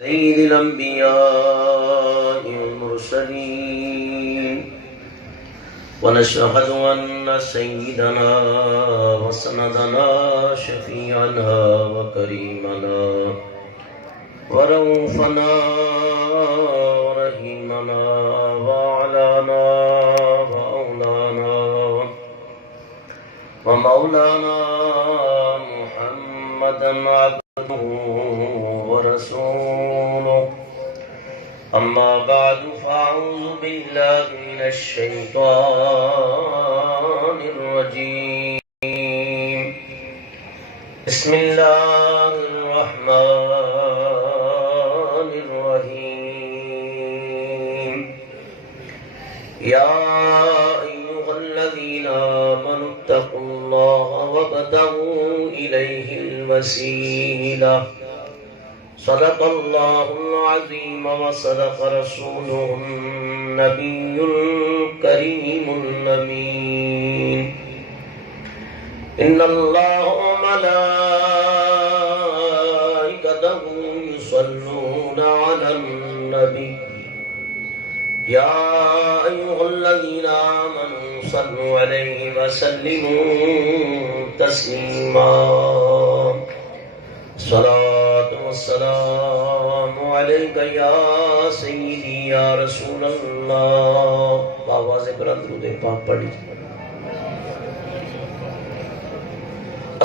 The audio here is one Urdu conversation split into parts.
سيد الأنبياء والمرسلين ونشهد أن سيدنا وسندنا شفيعنا وكريمنا ورؤوفنا ورحيمنا وأعلانا وأولانا ومولانا محمدا عبده ورسوله. أما بعد فأعوذ بالله من الشيطان الرجيم. بسم الله الرحمن الرحيم. يا أيها الذين آمنوا اتقوا الله وابتغوا إليه الوسيلة. صدق الله العظيم وصدق رسوله النبي الكريم الأمين. إن الله وملائكته يصلون على النبي يا أيها الذين آمنوا صلوا عليه وسلموا تسليما. الصلاة والسلام عليك يا سيدي يا رسول الله. آواز بلند درود پاک پڑھ لیجیے.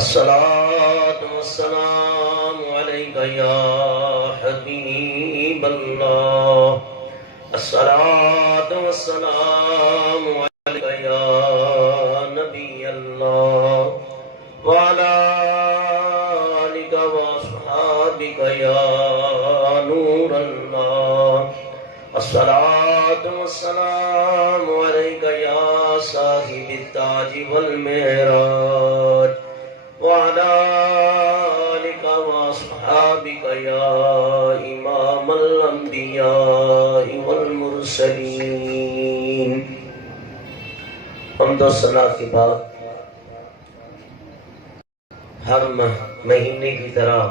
الصلاة والسلام عليك يا حبيب الله. الصلاة والسلام عليك يا نبي الله وعلى آلك وأصحابك يا نور الله. الصلاة والسلام عليك يا صاحب التاج والمعراج وعلى آلك وأصحابك يا إمام الأنبياء والمرسلين. حمد و ثنا کے بعد ہر مہینے کی طرح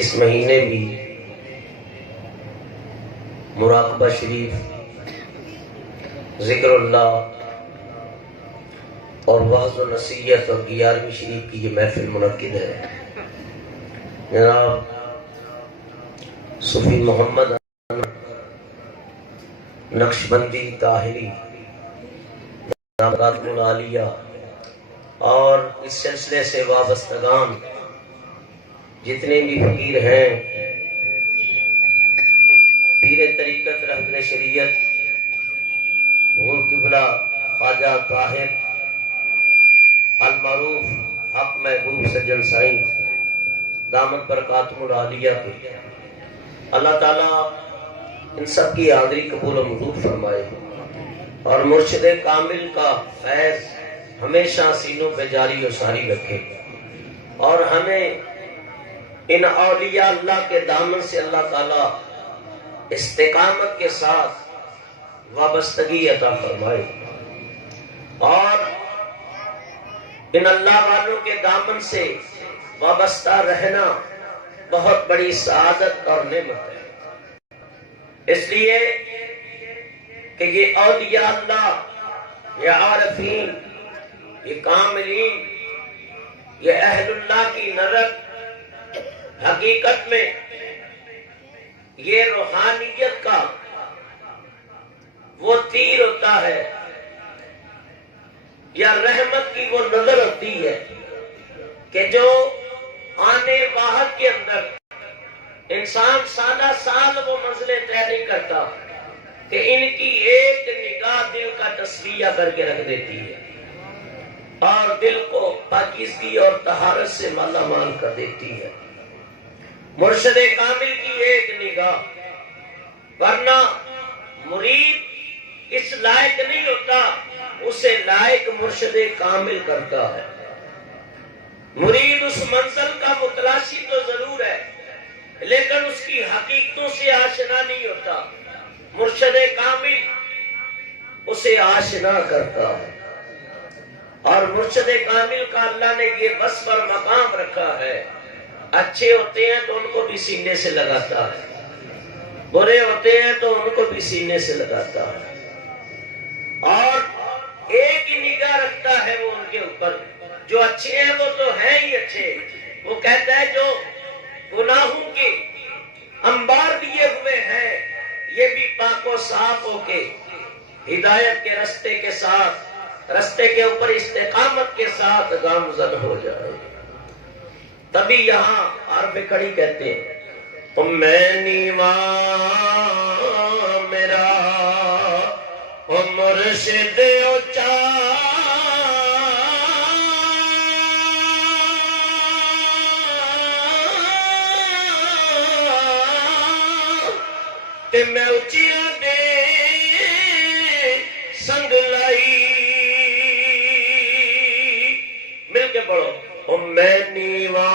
اس مہینے بھی مراقبہ شریف، ذکر اللہ اور وعظ و نصیحت اور 11ویں شریف کی یہ محفل منعقد ہے. جناب صوفی محمد نقشبندی طاہری نامرات العالیہ اور اس سلسلے سے وابستگان جتنے بھی پیر ہیں، پیر طریقت رہبر شریعت حضور قبلہ خواجہ طاہر المعروف حق محبوب سجن سائیں دامت برکاتہم العالیہ کے، اللہ تعالیٰ ان سب کی حاضری قبول و منظور فرمائے اور مرشد کامل کا فیض ہمیشہ سینوں پہ جاری و ساری رکھے اور ہمیں ان اولیاء اللہ کے دامن سے اللہ تعالیٰ استقامت کے ساتھ وابستگی عطا فرمائے اور ان اللہ والوں کے دامن سے وابستہ رہنا بہت بڑی سعادت اور نعمت ہے. اس لیے کہ یہ اولیاء اللہ، یہ عارفین، یہ کاملین، یہ اہل اللہ کی نظر حقیقت میں یہ روحانیت کا وہ تیر ہوتا ہے یا رحمت کی وہ نظر ہوتی ہے کہ جو آنے واحد کے اندر انسان سالہ سال وہ منزلیں طے نہیں کرتا کہ ان کی ایک نگاہ دل کا تصفیہ کر کے رکھ دیتی ہے اور دل کو پاکیزگی اور طہارت سے مالا مال کر دیتی ہے. مرشد کامل کی ایک نگاہ، ورنہ مرید اس لائق نہیں ہوتا، اسے لائق مرشد کامل کرتا ہے. مرید اس منزل کا متلاشی تو ضرور ہے لیکن اس کی حقیقتوں سے آشنا نہیں ہوتا. مرشد کامل اسے آشنا کرتا ہے اور مرشد کامل کا اللہ نے یہ وصف اور مقام رکھا ہے اچھے ہوتے ہیں تو ان کو بھی سینے سے لگاتا ہے، برے ہوتے ہیں تو ان کو بھی سینے سے لگاتا ہے، اور ایک ہی نگاہ رکھتا ہے وہ ان کے اوپر۔ جو اچھے ہیں وہ تو ہیں ہی اچھے، وہ کہتا ہے جو گناہوں کے انبار دیے ہوئے ہیں یہ بھی پاک و صاف ہو کے ہدایت کے رستے کے ساتھ، رستے کے اوپر استقامت کے ساتھ گامزن ہو جائے۔ تبھی یہاں حرف کڑی کہتے ہیں میں نیواں میرا او مرشد اونچا تے میں اچیاں دے سنگ لائی، مل کے پڑھو او میں نیواں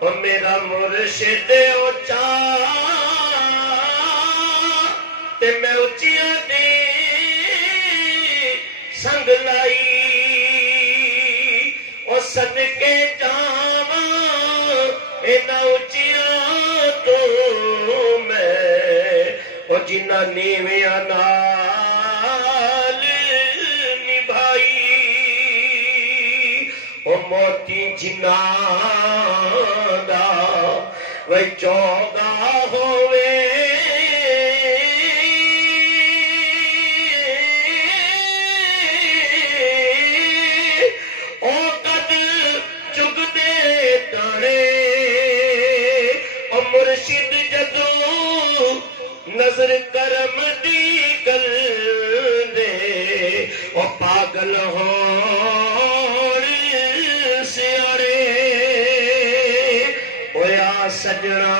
او میرا مرشد اونچا تے میں اچیاں دے سنگ لائی، او صدقے جاواں انہاں اچیاں تو میں او جنہاں نیویاں نال نبھائی، او موتی جنہاں دا وے چوگا ہوئے او قد چگ دے دانے، او مرشد جدوں نظر کرم دی کر دے او پاگل ہون سیاڑے، او یا سجنا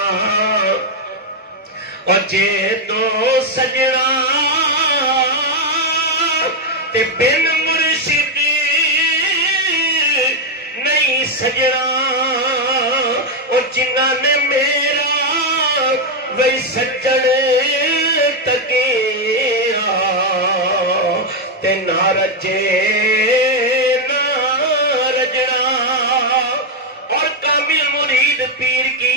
او جے تو سجنا تے بن مرشد نہیں سجنا، او جنہاں نے میرا وہی سجن تکیا تے نہ رجے نہ رجنا۔ اور کامل مرید پیر کی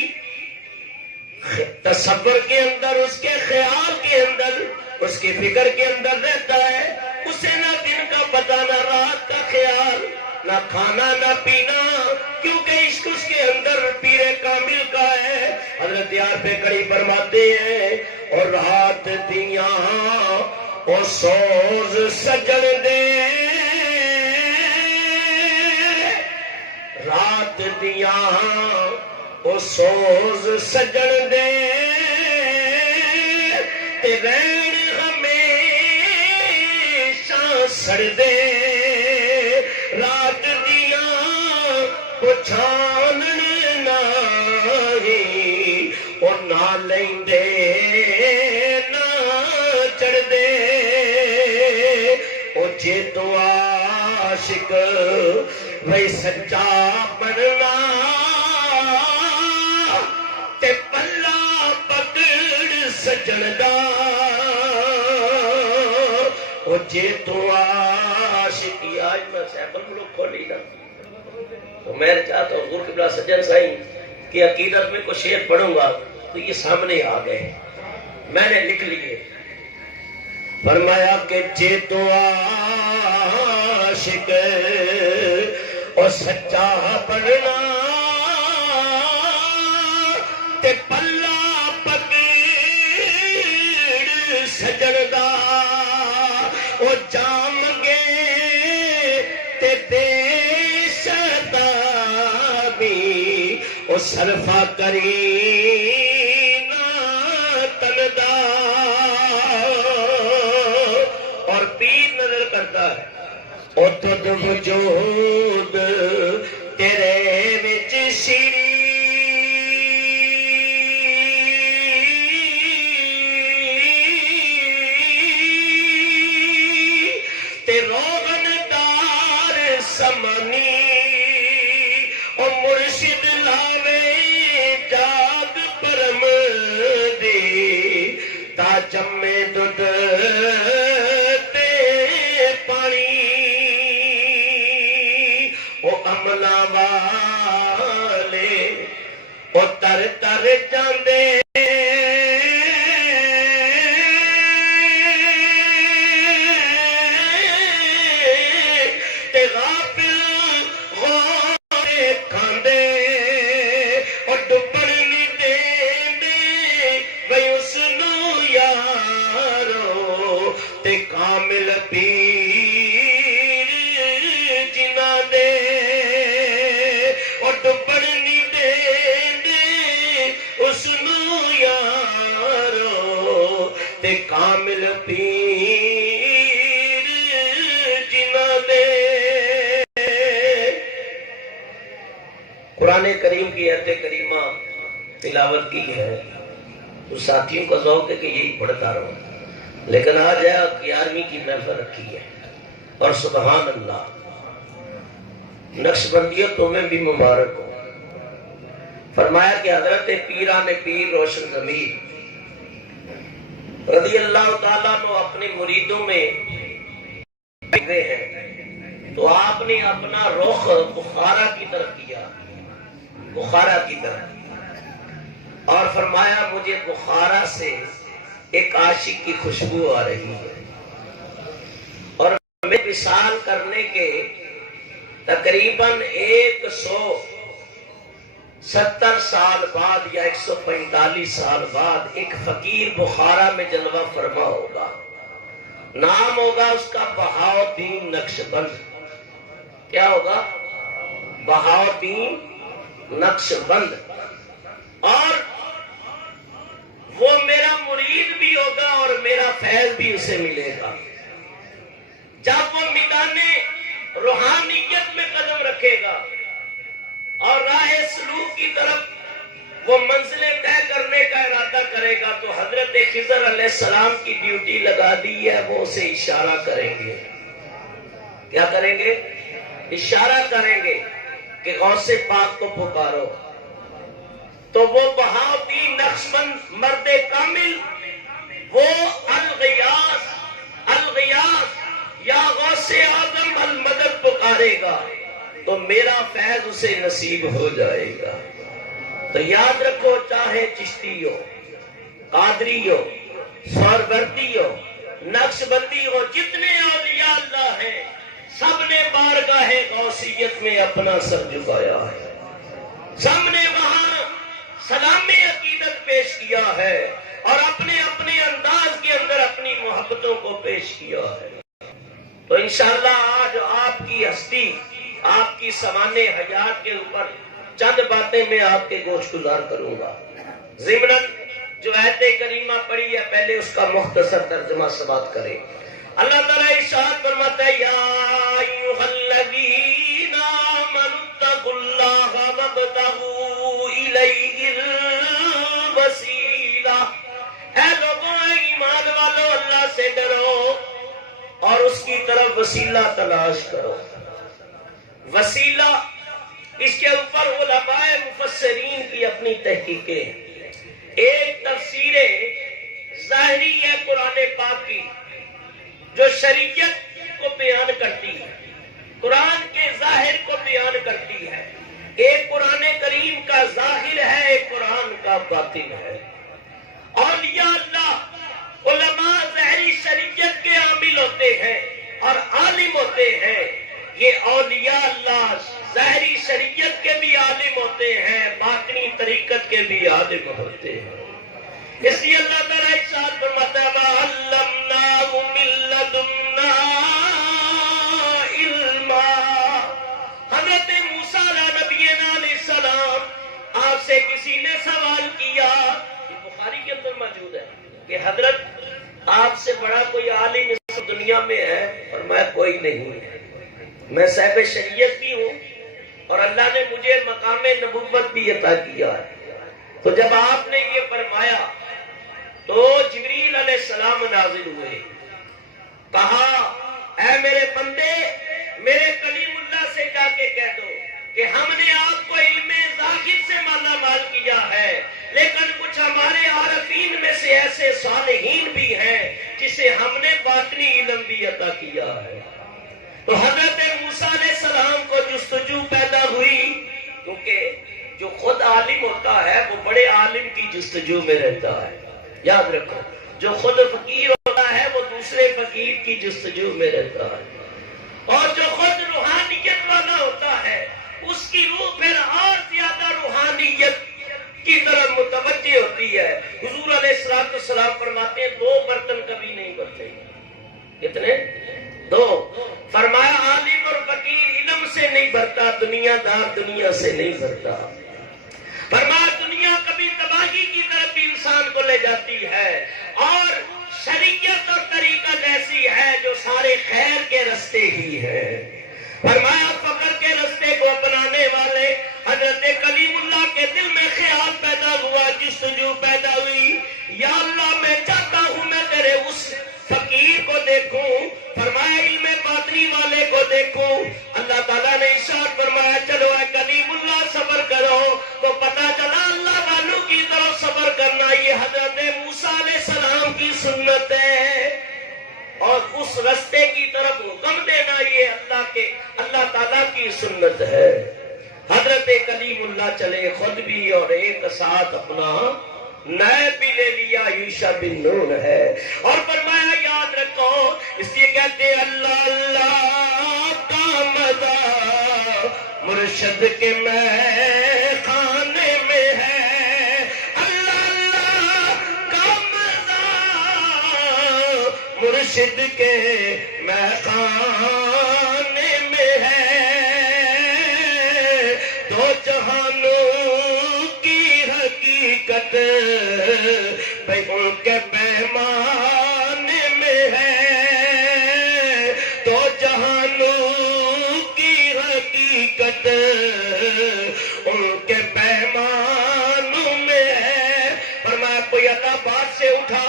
تصور کے اندر، اس کے خیال کے اندر، اس کی فکر کے اندر رہتا ہے، اسے نہ دن کا پتہ نہ رات کا خیال، نہ کھانا نہ پینا، کیونکہ عشق اس کے اندر پیر کامل کا ہے۔ حضرت عارف کڑی فرماتے ہیں اور رات دیاں او سوز سجن دے، رات دیاں او سوز سجن دے تے رین ہمیشہ سڑ دے، رات دیاں او چھانن نہیں او نہ لیندے نہ چڑھ دے، او جے تو عاشق وہی سچا بننا تے پلا پکڑ سجن دا، او جے تو عاشقی آج میں سیمپل کو کھولی نا تو میں چاہتا ہوں حضور قبلہ سجن سائیں کی عقیدت میں کچھ شعر پڑھوں گا تو یہ سامنے آ گئے، میں نے لکھ لیے۔ فرمایا کہ جے تو عاشق اور سچا بننا تے پلا پکڑ سجن دا، او جام گے تے دے شتابی او صرفہ کری نا تندا، اور پیر نظر کرتا ہے او تد وجود تیرے وچ شیری تے روغن دار سمنی، او مرشد لاوے جاگ پرم دی تا جمے دودھ والے در در جاندے تے غافل غور کھاندے اور ڈبن نہیں دیندے بھئی اس نو یارو تے کامل پیر جنہ دے اور ڈبن نہیں دیندے اس نو یارو تے کامل پیر جنہ دے۔ قرآن کریم کی آیت کریمہ تلاوت کی ہے تو ساتھیوں کا ذوق ہے کہ یہی پڑھتا رہو، لیکن آج ہے 11ویں کی محفل رکھی ہے اور سبحان اللہ نقشبندیوں تمہیں بھی مبارک ہو۔ فرمایا کہ حضرت پیران پیر روشن ضمیر رضی اللہ تعالیٰ نے اپنے مریدوں میں ہوئے ہیں تو آپ نے اپنا رخ بخارا کی طرف کیا، بخارا کی طرف، اور فرمایا مجھے بخارا سے ایک عاشق کی خوشبو آ رہی ہے، اور میں وصال کرنے کے تقریباً 170 سال بعد یا 145 سال بعد ایک فقیر بخارا میں جلوہ فرما ہوگا، نام ہوگا اس کا بہاؤالدین نقشبند۔ کیا ہوگا؟ بہاؤالدین نقشبند، اور وہ میرا مرید بھی ہوگا اور میرا فیض بھی اسے ملے گا۔ جب وہ میدان روحانیت میں قدم رکھے گا اور راہ سلوک کی طرف وہ منزلیں طے کرنے کا ارادہ کرے گا تو حضرت خضر علیہ السلام کی ڈیوٹی لگا دی ہے، وہ اسے اشارہ کریں گے۔ کیا کریں گے؟ اشارہ کریں گے کہ غوث پاک کو پکارو، تو وہ بہاؤالدین نقشبند مرد کامل وہ الغیاث الغیاث یا غوث اعظم المدد پکارے گا تو میرا فیض اسے نصیب ہو جائے گا۔ تو یاد رکھو، چاہے چشتی ہو، قادری ہو، سہروردی ہو، نقشبندی ہو، جتنے اولیاء اللہ ہیں سب نے بارگاہ غوثیت میں اپنا سر جھکایا ہے، سب نے وہاں سلام عقیدت پیش کیا ہے اور اپنے اپنے انداز کے اندر اپنی محبتوں کو پیش کیا ہے۔ تو انشاءاللہ آج آپ کی ہستی، آپ کی سوانح حیات کے اوپر چند باتیں میں آپ کے گوش گزار کروں گا۔ ضمناً جو آیت کریمہ پڑھی ہے پہلے اس کا مختصر ترجمہ سماعت کریں۔ اللہ تعالیٰ ارشاد فرماتا ہے یا ایھا الذین آمنوا اتقوا اللہ وابتغوا الیہ الوسیلہ، اے لوگوں، اے ایمان والو، اللہ سے ڈرو اور اس کی طرف وسیلہ تلاش کرو۔ وسیلہ، اس کے اوپر علماء مفسرین کی اپنی تحقیقیں ہیں۔ ایک تفسیر ظاہری ہے قرآن پاک کی جو شریعت کو بیان کرتی ہے، قرآن کے ظاہر کو بیان کرتی ہے۔ ایک قرآن کریم کا ظاہر ہے، ایک قرآن کا باطن ہے۔ اولیاء اللہ، علماء ظاہری شریعت کے عامل ہوتے ہیں اور عالم ہوتے ہیں۔ یہ اولیاء اللہ ظاہری شریعت کے بھی عالم ہوتے ہیں، باطنی طریقت کے بھی عالم ہوتے ہیں۔ اس لیے اللہ تعالیٰ ارشاد فرماتا ہے وَعَلَّمْنَاهُ مِن لَّدُنَّا عِلْمًا۔ حضرت موسیٰ علیہ السلام، آپ سے کسی نے سوال کیا، یہ بخاری کے اندر موجود ہے، کہ حضرت آپ سے بڑا کوئی عالم اس دنیا میں ہے؟ فرمایا کوئی نہیں ہے، میں صاحب شریعت بھی ہوں اور اللہ نے مجھے مقام نبوت بھی عطا کیا ہے۔ تو جب آپ نے یہ فرمایا تو جبریل علیہ السلام نازل ہوئے، کہا اے میرے بندے، میرے کلیم اللہ سے جا کے کہہ دو کہ ہم نے آپ کو علم ظاہر سے مالا مال کیا ہے، لیکن کچھ ہمارے عارفین میں سے ایسے صالحین بھی ہیں جسے ہم نے باطنی علم بھی عطا کیا ہے۔ تو حضرت موسیٰ علیہ السلام کو جستجو پیدا ہوئی، کیونکہ جو خود عالم ہوتا ہے وہ بڑے عالم کی جستجو میں رہتا ہے. یاد رکھو، جو خود فقیر ہوتا ہے وہ دوسرے فقیر کی جستجو میں رہتا ہے، اور جو خود روحانیت والا ہوتا ہے اس کی روح پھر اور زیادہ روحانیت کی طرف متوجہ ہوتی ہے. حضور علیہ السلام فرماتے ہیں 2 برتن کبھی نہیں بھرتے. کتنے؟ 2. فرمایا عالم اور فقیر علم سے نہیں بھرتا، دنیا دار دنیا سے نہیں بھرتا. فرمایا دنیا کبھی تباہی کی طرف بھی انسان کو لے جاتی ہے، اور شریعت اور طریقہ ایسی ہے جو سارے خیر کے رستے ہی ہے. فرمایا فقر کے رستے کو اپنانے والے حضرت کلیم اللہ کے دل میں خیال پیدا ہوا، جستجو پیدا ہوئی، یا اللہ میں چاہتا ہوں میں تیرے اس فقیر کو دیکھوں. فرمایا علم باطنی والے کو دیکھوں. اللہ تعالیٰ نے ارشاد فرمایا چلو اے کلیم اللہ صبر کرو. تو پتہ چلا اللہ والوں کی طرف صبر کرنا یہ حضرت موسیٰ علیہ السلام کی سنت ہے، اور اس رستے کی طرف حکم دینا یہ اللہ تعالیٰ کی سنت ہے. حضرت کلیم اللہ چلے خود بھی، اور ایک ساتھ اپنا نائب بھی لے لیا، یوشع بن نون ہے. اور فرمایا یاد رکھو، اس لیے کہتے اللہ اللہ کا مزہ مرشد کے میں خانے میں ہے. اللہ اللہ کا مزہ مرشد کے میں خانے میں ہے. دو جہانوں کی حقیقت بھائی ان کے پیمانے میں ہے. دو جہانوں کی حقیقت ان کے پیمانوں میں ہے. فرمایا کوئی اللہ بات سے اٹھا،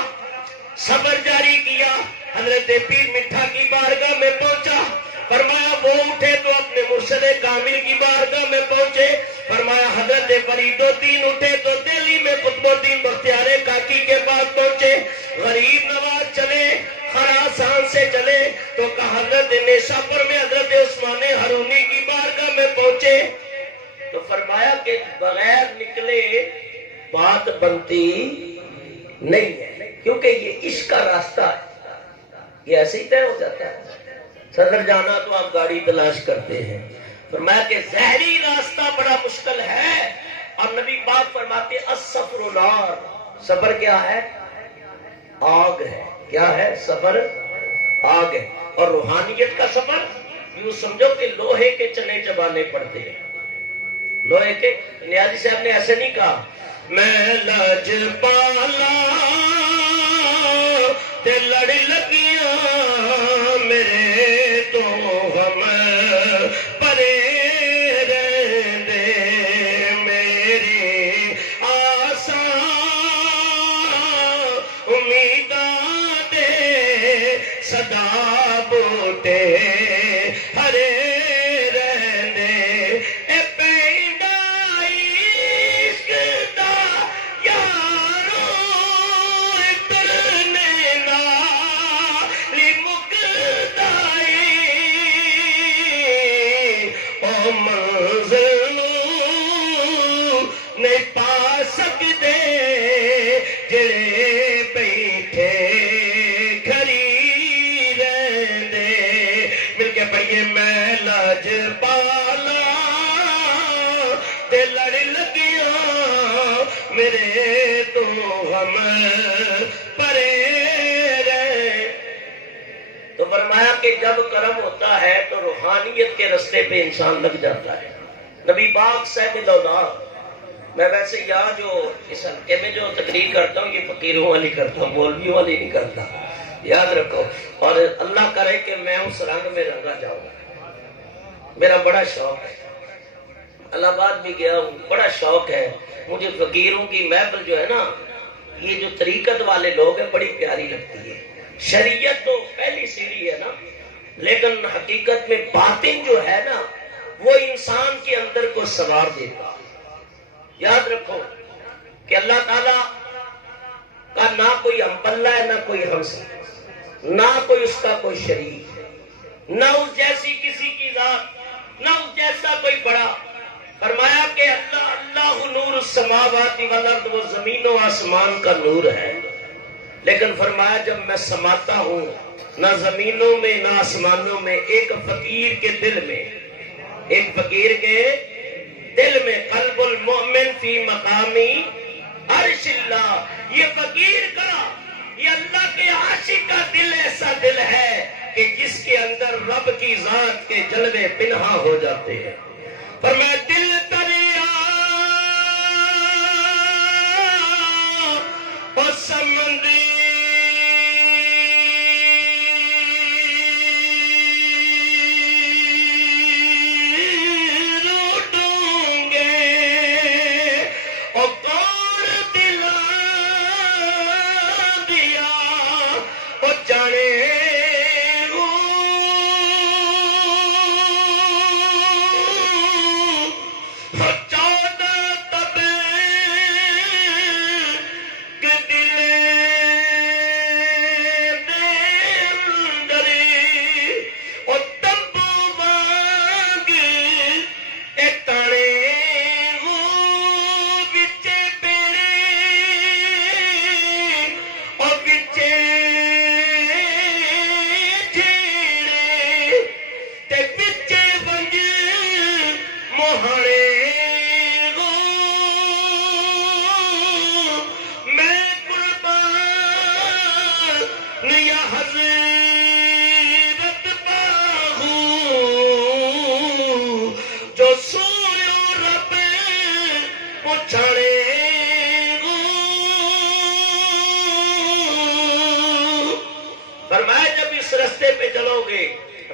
صبر جاری کیا، حضرت پیر مٹھا کی بارگاہ میں پہنچا. فرمایا وہ اٹھے تو اپنے مرشد کامل کی بارگاہ میں پہنچے. فرمایا حضرت فرید الدین اٹھے تو دہلی میں قطب الدین بختیار کاکی کے پاس پہنچے. غریب نواز چلے خراسان سے چلے تو حضرت نیشاپور میں حضرت عثمان ہرونی کی بارگاہ میں پہنچے. تو فرمایا کہ بغیر نکلے بات بنتی نہیں ہے، کیونکہ یہ عشق کا راستہ ہے، یہ ایسے ہی طے ہو جاتا ہے. صدر جانا تو آپ گاڑی تلاش کرتے ہیں. فرمایا کہ زہری راستہ بڑا مشکل ہے، اور نبی پاک فرماتے السفر نار، سفر کیا ہے؟ آگ ہے. کیا ہے؟ سفر آگ ہے. اور روحانیت کا سفر یوں سمجھو کہ لوہے کے چنے چبانے پڑتے ہیں. لوہے کے، نیازی صاحب نے ایسے نہیں کہا میں لاج پالا تے لڑ لگیاں میرے تو ہم پرے رہندے میری آساں امیداں دے صدا بوٹے ہرے میرے تو ہم پرے رہے. تو فرمایا کہ جب کرم ہوتا ہے تو روحانیت کے رستے پہ انسان لگ جاتا ہے. نبی پاک صاحب الاولاد، میں ویسے یہاں جو اس حلقے میں جو تقریر کرتا ہوں یہ فقیروں والی کرتا ہوں، مولویوں والی نہیں کرتا، یاد رکھو. اور اللہ کرے کہ میں اس رنگ میں رنگا جاؤں. میرا بڑا شوق ہے، الہ آباد بھی گیا ہوں، بڑا شوق ہے مجھے. فقیروں کی محفل جو ہے نا، یہ جو طریقت والے لوگ ہیں بڑی پیاری لگتی ہے. شریعت تو پہلی سیڑھی ہے نا، لیکن حقیقت میں باطن جو ہے نا وہ انسان کے اندر کو سوار دیتا. یاد رکھو کہ اللہ تعالیٰ کا نہ کوئی ہم پلہ ہے، نہ کوئی ہمسر، نہ کوئی اس کا کوئی شریک، نہ اس جیسی کسی کی ذات، نہ اس جیسا کوئی بڑا. فرمایا کہ اللہ اللہ نور السماوات والارض، وہ زمین و آسمان کا نور ہے، لیکن فرمایا جب میں سماتا ہوں نہ زمینوں میں نہ آسمانوں میں، ایک فقیر کے دل میں، ایک فقیر کے دل میں، قلب المؤمن فی مقامی عرش اللہ، یہ فقیر کا، یہ اللہ کے عاشق کا دل ایسا دل ہے کہ جس کے اندر رب کی ذات کے جلوے پنہاں ہو جاتے ہیں۔ فرمایا دل دریا اور سمندر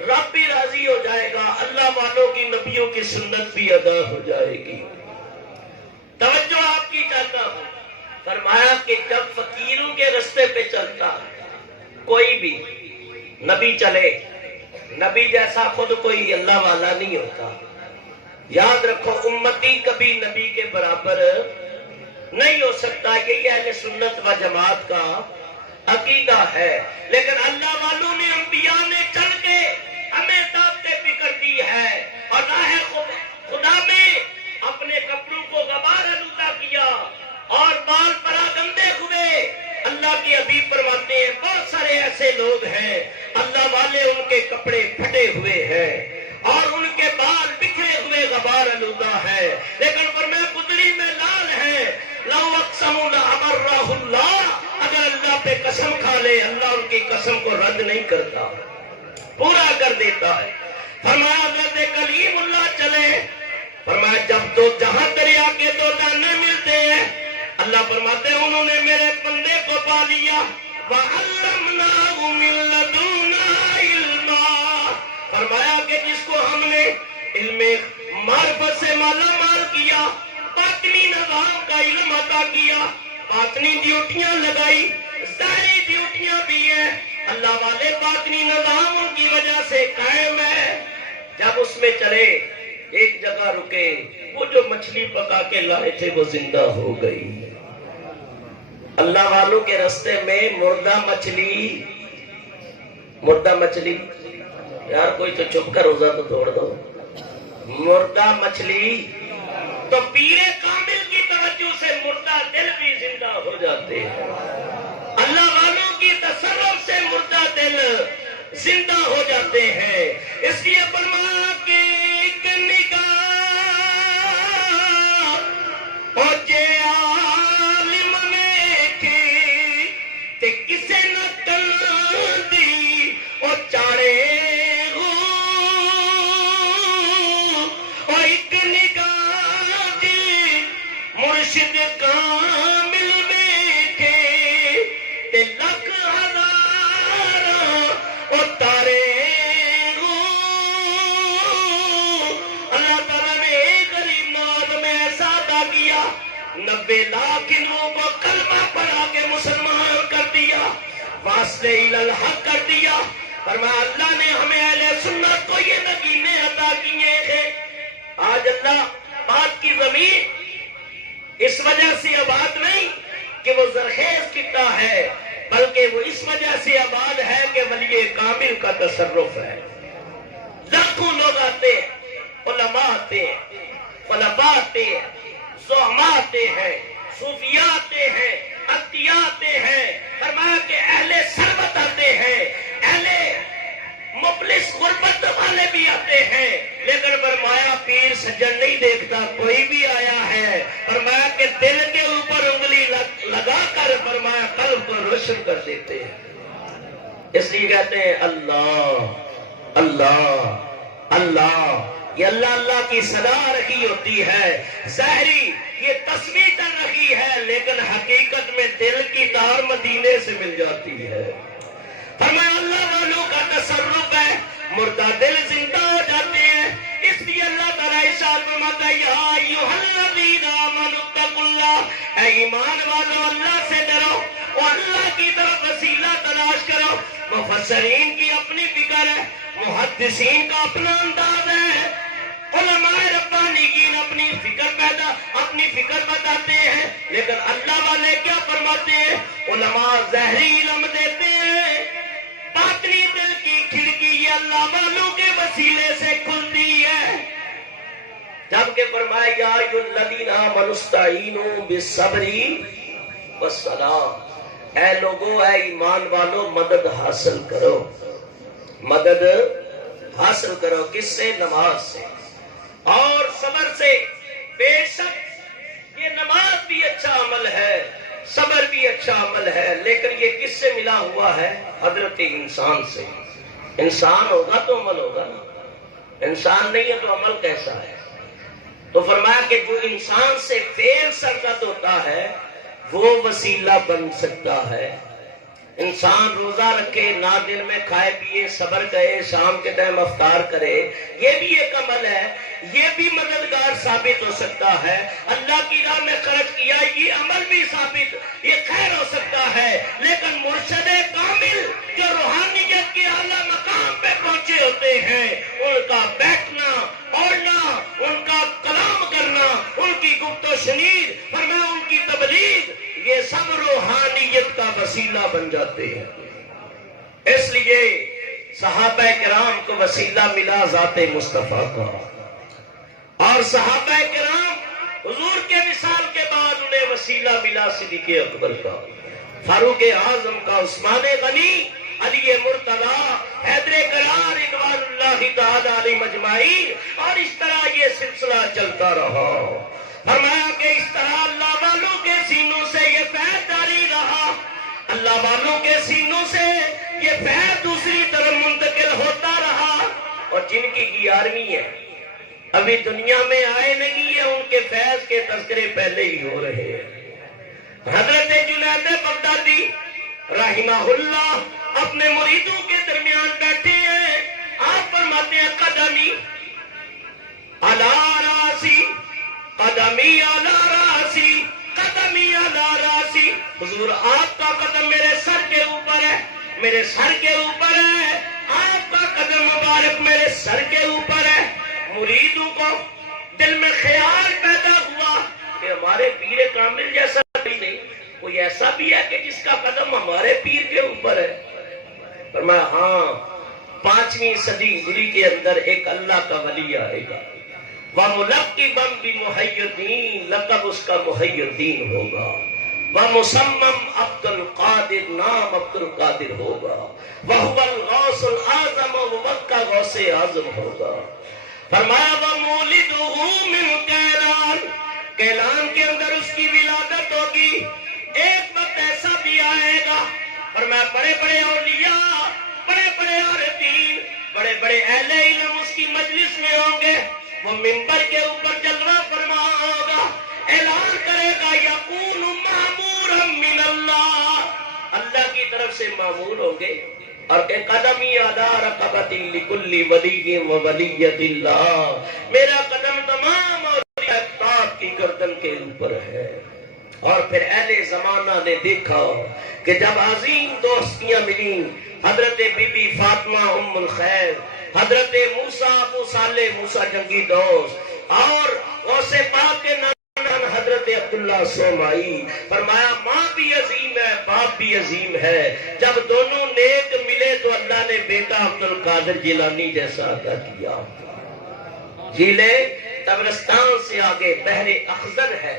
رب بھی راضی ہو جائے گا، اللہ والوں کی نبیوں کی سنت بھی ادا ہو جائے گی۔ توجہ آپ کی چاہتا ہوں، فرمایا کہ جب فقیروں کے رستے پہ چلتا کوئی بھی نبی چلے، نبی جیسا خود کوئی اللہ والا نہیں ہوتا، یاد رکھو امتی کبھی نبی کے برابر نہیں ہو سکتا، یہی اہل سنت و جماعت کا عقیدہ ہے۔ لیکن اللہ والوں نے، انبیاء نے چل کے ہمیں دعوت فکر دی ہے، اور راہ خدا میں اپنے کپڑوں کو غبار آلودہ کیا اور بال پراگندے ہوئے۔ اللہ کے حبیب فرماتے ہیں بہت سارے ایسے لوگ ہیں اللہ والے، ان کے کپڑے پھٹے ہوئے ہیں اور ان کے بال بکھرے ہوئے غبار آلودہ ہے، لیکن فرمایا گدڑی میں لال ہے۔ لو اقسم لابرہ اللہ، اگر اللہ پہ قسم کھا لے اللہ ان کی قسم کو رد نہیں کرتا، پورا کر دیتا ہے۔ فرمایا حضرت کلیم اللہ چلے، فرمایا جب دو جہاں دریا کے دو جانے ملتے ہیں، اللہ فرماتے ہیں انہوں نے میرے بندے کو پا لیا، وَعَلَّمْنَاهُ مِن لَّدُنَّا عِلْمًا، فرمایا کہ جس کو ہم نے علم معرفت سے مالا مال کیا، باطنی نظام کا علم عطا کیا، باطنی ڈیوٹیاں لگائی، ظاہری ڈیوٹیاں بھی ہیں، اللہ والے باطنی نظام ان کی وجہ سے قائم ہے۔ جب اس میں چلے ایک جگہ رکے، وہ جو مچھلی پکا کے لائے تھے وہ زندہ ہو گئی۔ اللہ والوں کے رستے میں مردہ مچھلی، یار کوئی تو چپ کر روزہ تو توڑ دو، مردہ مچھلی تو پیر کامل کی توجہ سے مردہ دل بھی زندہ ہو جاتے ہیں، اللہ والوں کی تصرف سے مردہ دل زندہ ہو جاتے ہیں۔ اس لیے فرمایا کہ ایک نگاہ او جے عالم ویکھی تے کسے نہ کندی او چاڑے ہو، او ایک نگاہ دی مرشد کامل ویکھے تے لکھ ہزار او تارے ہو۔ اللہ تعالیٰ نے ایک غریب نواز میں ایسا عطا کیا، 90 لاکھ لوگوں کو کلمہ پڑھا کے مسلمان کر دیا، واسطے الحق کر دیا۔ فرمایا اللہ نے ہمیں اہل سنت کو یہ نگینے عطا کیے ہیں۔ آج اللہ پاک کی زمین اس وجہ سے آباد نہیں کہ وہ زرخیز کتا ہے، بلکہ وہ اس وجہ سے آباد ہے کہ ولی کامل کا تصرف ہے۔ لاکھوں لوگ آتے ہیں، علماء آتے ہیں، خلفاء آتے ہیں، زعماء آتے ہیں، صوفیاء آتے ہیں، اتقیاء آتے ہیں، فرمایا کہ اہل ثروت آتے ہیں، اہل مفلس غربت والے بھی آتے ہیں، لیکن فرمایا پیر سجن نہیں دیکھتا، کوئی بھی آیا ہے فرمایا کہ دل کے اوپر انگلی لگا کر فرمایا قلب کو روشن کر دیتے ہیں۔ اس لیے کہتے ہیں اللہ اللہ اللہ، یہ اللہ اللہ کی صدا رکھی ہوتی ہے، ظاہری یہ تصویر چل رہی ہے، لیکن حقیقت میں دل کی تار مدینے سے مل جاتی ہے۔ فرمایا اللہ والوں کا تصرف ہے، مردہ دل زندہ ہو جاتے ہیں۔ اس لیے اللہ تعالیٰ ارشاد فرماتا ہے یا ایھا الذین آمنوا اتقوا اللہ، اے ایمان والو اللہ سے ڈرو اور اللہ کی طرف وسیلہ تلاش کرو۔ مفسرین کی اپنی فکر ہے، محدثین کا اپنا انداز ہے، علماء ربانیین اپنی فکر بتاتے ہیں، لیکن اللہ والے کیا فرماتے ہیں؟ علماء ظاہری علم دیتے ہیں، باطنی دل کی کھڑکی یہ اللہ والوں کے وسیلے سے کھلتی ہے۔ جبکہ فرمایا یا ایھا الذین آمنوا استعینوا بالصبر والصلاۃ، اے لوگوں اے ایمان والو مدد حاصل کرو، مدد حاصل کرو، کس سے؟ نماز سے اور صبر سے۔ بے شک یہ نماز بھی اچھا عمل ہے، صبر بھی اچھا عمل ہے، لیکن یہ کس سے ملا ہوا ہے؟ حضرت انسان سے۔ انسان ہوگا تو عمل ہوگا نا، انسان نہیں ہے تو عمل کیسا ہے؟ تو فرمایا کہ جو انسان سے فعل سرزد ہوتا ہے وہ وسیلہ بن سکتا ہے۔ انسان روزہ رکھے، نہ دن میں کھائے پیے، صبر کرے، شام کے ٹائم افطار کرے، یہ بھی ایک عمل ہے، یہ بھی مددگار ثابت ہو سکتا ہے۔ اللہ کی راہ میں خرچ کیا، یہ عمل بھی ثابت، یہ خیر ہو سکتا ہے۔ لیکن مرشد کامل جو روحانیت کے اعلیٰ مقام پہ پہنچے ہوتے ہیں، ان کا بیٹھنا اوڑھنا، ان کا کلام کرنا، ان کی گفت و شنید، فرمایا ان کی تبلیغ، یہ سب روحانیت کا وسیلہ بن جاتے ہیں۔ اس لیے صحابہ کرام کو وسیلہ ملا ذات مصطفیٰ کا، اور صحابہ کرام حضور کے وصال کے بعد انہیں وسیلہ ملا صدیق اکبر کا، فاروق اعظم کا، عثمان غنی، علی مرتضی، حیدر قرار، رضوان اللہ تعالی علیہم اجمعین، اور اس طرح یہ سلسلہ چلتا رہا۔ فرمایا کہ اس طرح اللہ والوں کے سینوں سے یہ فیض جاری رہا، اللہ والوں کے سینوں سے یہ فیض دوسری طرف منتقل ہوتا رہا، اور جن کی 11ویں ہے ابھی دنیا میں آئے نہیں ہے، ان کے فیض کے تذکرے پہلے ہی ہو رہے ہیں۔ حضرت جنید بغدادی رحمہ اللہ اپنے مریدوں کے درمیان بیٹھے ہیں، آپ فرماتے ہیں قدمی علی راسی، قدمی علی راسی، قدمی علی راسی، حضور آپ کا قدم میرے سر کے اوپر ہے، میرے سر کے اوپر ہے، آپ کا قدم مبارک میرے سر کے اوپر ہے۔ مریدوں کو دل میں خیال پیدا ہوا کہ ہمارے پیر کامل جیسا کوئی نہیں، کوئی ایسا بھی ہے کہ جس کا قدم ہمارے پیر کے اوپر ہے؟ فرمایا ہاں، 5ویں صدی ہجری کے اندر ایک اللہ کا ولی آئے گا، وَمُلَقِّبًا بِمُحِيِّ الدِّينِ، لقب اس کا محی الدین ہوگا، وَمُسَمَّمْ عبد القادر، نام عبد القادر ہوگا، وَهُوَ الْغَوْثُ الْأَعْظَمُ، وَمَكَّ غوث اعظم ہوگا۔ فرمایا وَمُولِدُهُ مِنْ کیلان، کیلان کے اندر اس کی ولادت ہوگی۔ ایک وقت ایسا بھی آئے گا، فرمایا بڑے بڑے اولیاء، بڑے بڑے عارفین، بڑے بڑے اہل علم اس کی مجلس میں ہوں گے، وہ منبر کے اوپر جلوہ فرما ہوگا، اعلان کرے گا یقون مامورا من اللہ، اللہ کی طرف سے معمول ہوں گے، اور کہ قدمی علی رقبۃ لکل ولی و ولیۃ اللہ، میرا قدم تمام اولیاء اقطاب کی گردن کے اوپر ہے۔ اور پھر اہل زمانہ نے دیکھا کہ جب عظیم دوستیاں ملیں، حضرت بی بی فاطمہ ام الخیر، حضرت موسیٰ ابو صالح موسیٰ جنگی دوست، اور غوث پاک کے نام حضرت عبداللہ سومائی، فرمایا ماں بھی عظیم ہے، باپ بھی عظیم ہے، جب دونوں نیک ملے تو اللہ نے بیٹا عبد القادر جیلانی جیسا عطا کیا۔ جھیلے تبرستان سے آگے بحر اخضر ہے،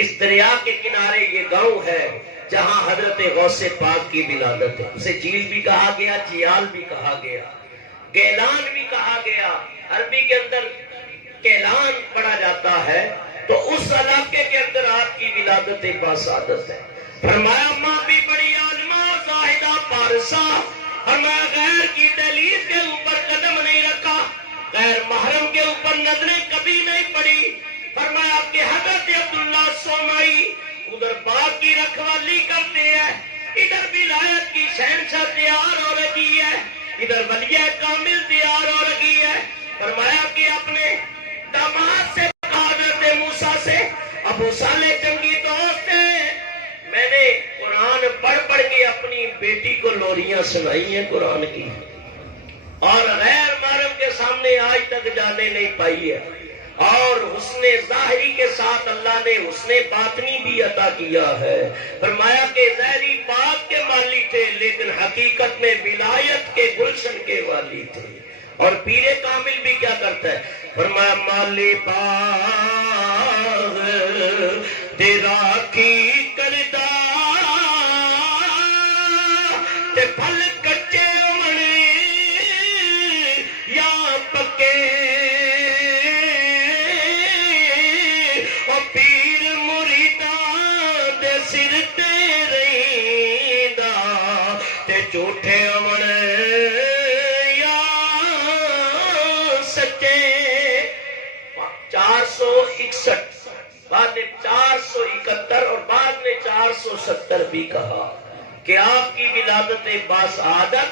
اس دریا کے کنارے یہ گاؤں ہے جہاں حضرت غوث پاک کی ولادت ہے۔ اسے جھیل بھی کہا گیا، جیال بھی کہا گیا، گیلان بھی کہا گیا، عربی کے اندر گیلان پڑھا جاتا ہے، تو اس علاقے کے اندر آپ کی ولادت باسعادت ہے۔ فرمایا ماں بھی بڑی عالمہ زاہدہ پارسا، فرمایا غیر کی دہلیز کے اوپر قدم نہیں رکھا، غیر محرم کے اوپر نظریں کبھی نہیں پڑی۔ فرمایا کہ حضرت عبداللہ سومائی ادھر باغ کی رکھوالی کرتے ہیں، ادھر ولایت کی شہنشاہ تیار ہو رہی ہے، ادھر ولیہ کامل تیار ہو رہی ہے۔ فرمایا کہ اپنے داماد سے حضرت موسیٰ سے، ابو صالح جنگی دوست ہیں، میں نے قرآن پڑھ پڑھ کے اپنی بیٹی کو لوریاں سنائی ہیں قرآن کی، اور غیر محرم کے سامنے آج تک جانے نہیں پائی ہے، اور حسن ظاہری کے ساتھ اللہ نے حسن باطنی بھی عطا کیا ہے۔ فرمایا کہ ظاہری بات کے مالی تھے لیکن حقیقت میں ولایت کے گلشن کے والی تھے۔ اور پیر کامل بھی کیا کرتا ہے؟ فرمایا مالی باغ تیرا کی کردہ تے پھل کچے امڑے یا پکے، اور پیر مریداں دے سر تے رہیندا تے جھوٹے امڑے یا سچے۔ 461 بعد نے 471 اور بعد نے 470 بھی کہا کہ آپ کی ولادت باسعادت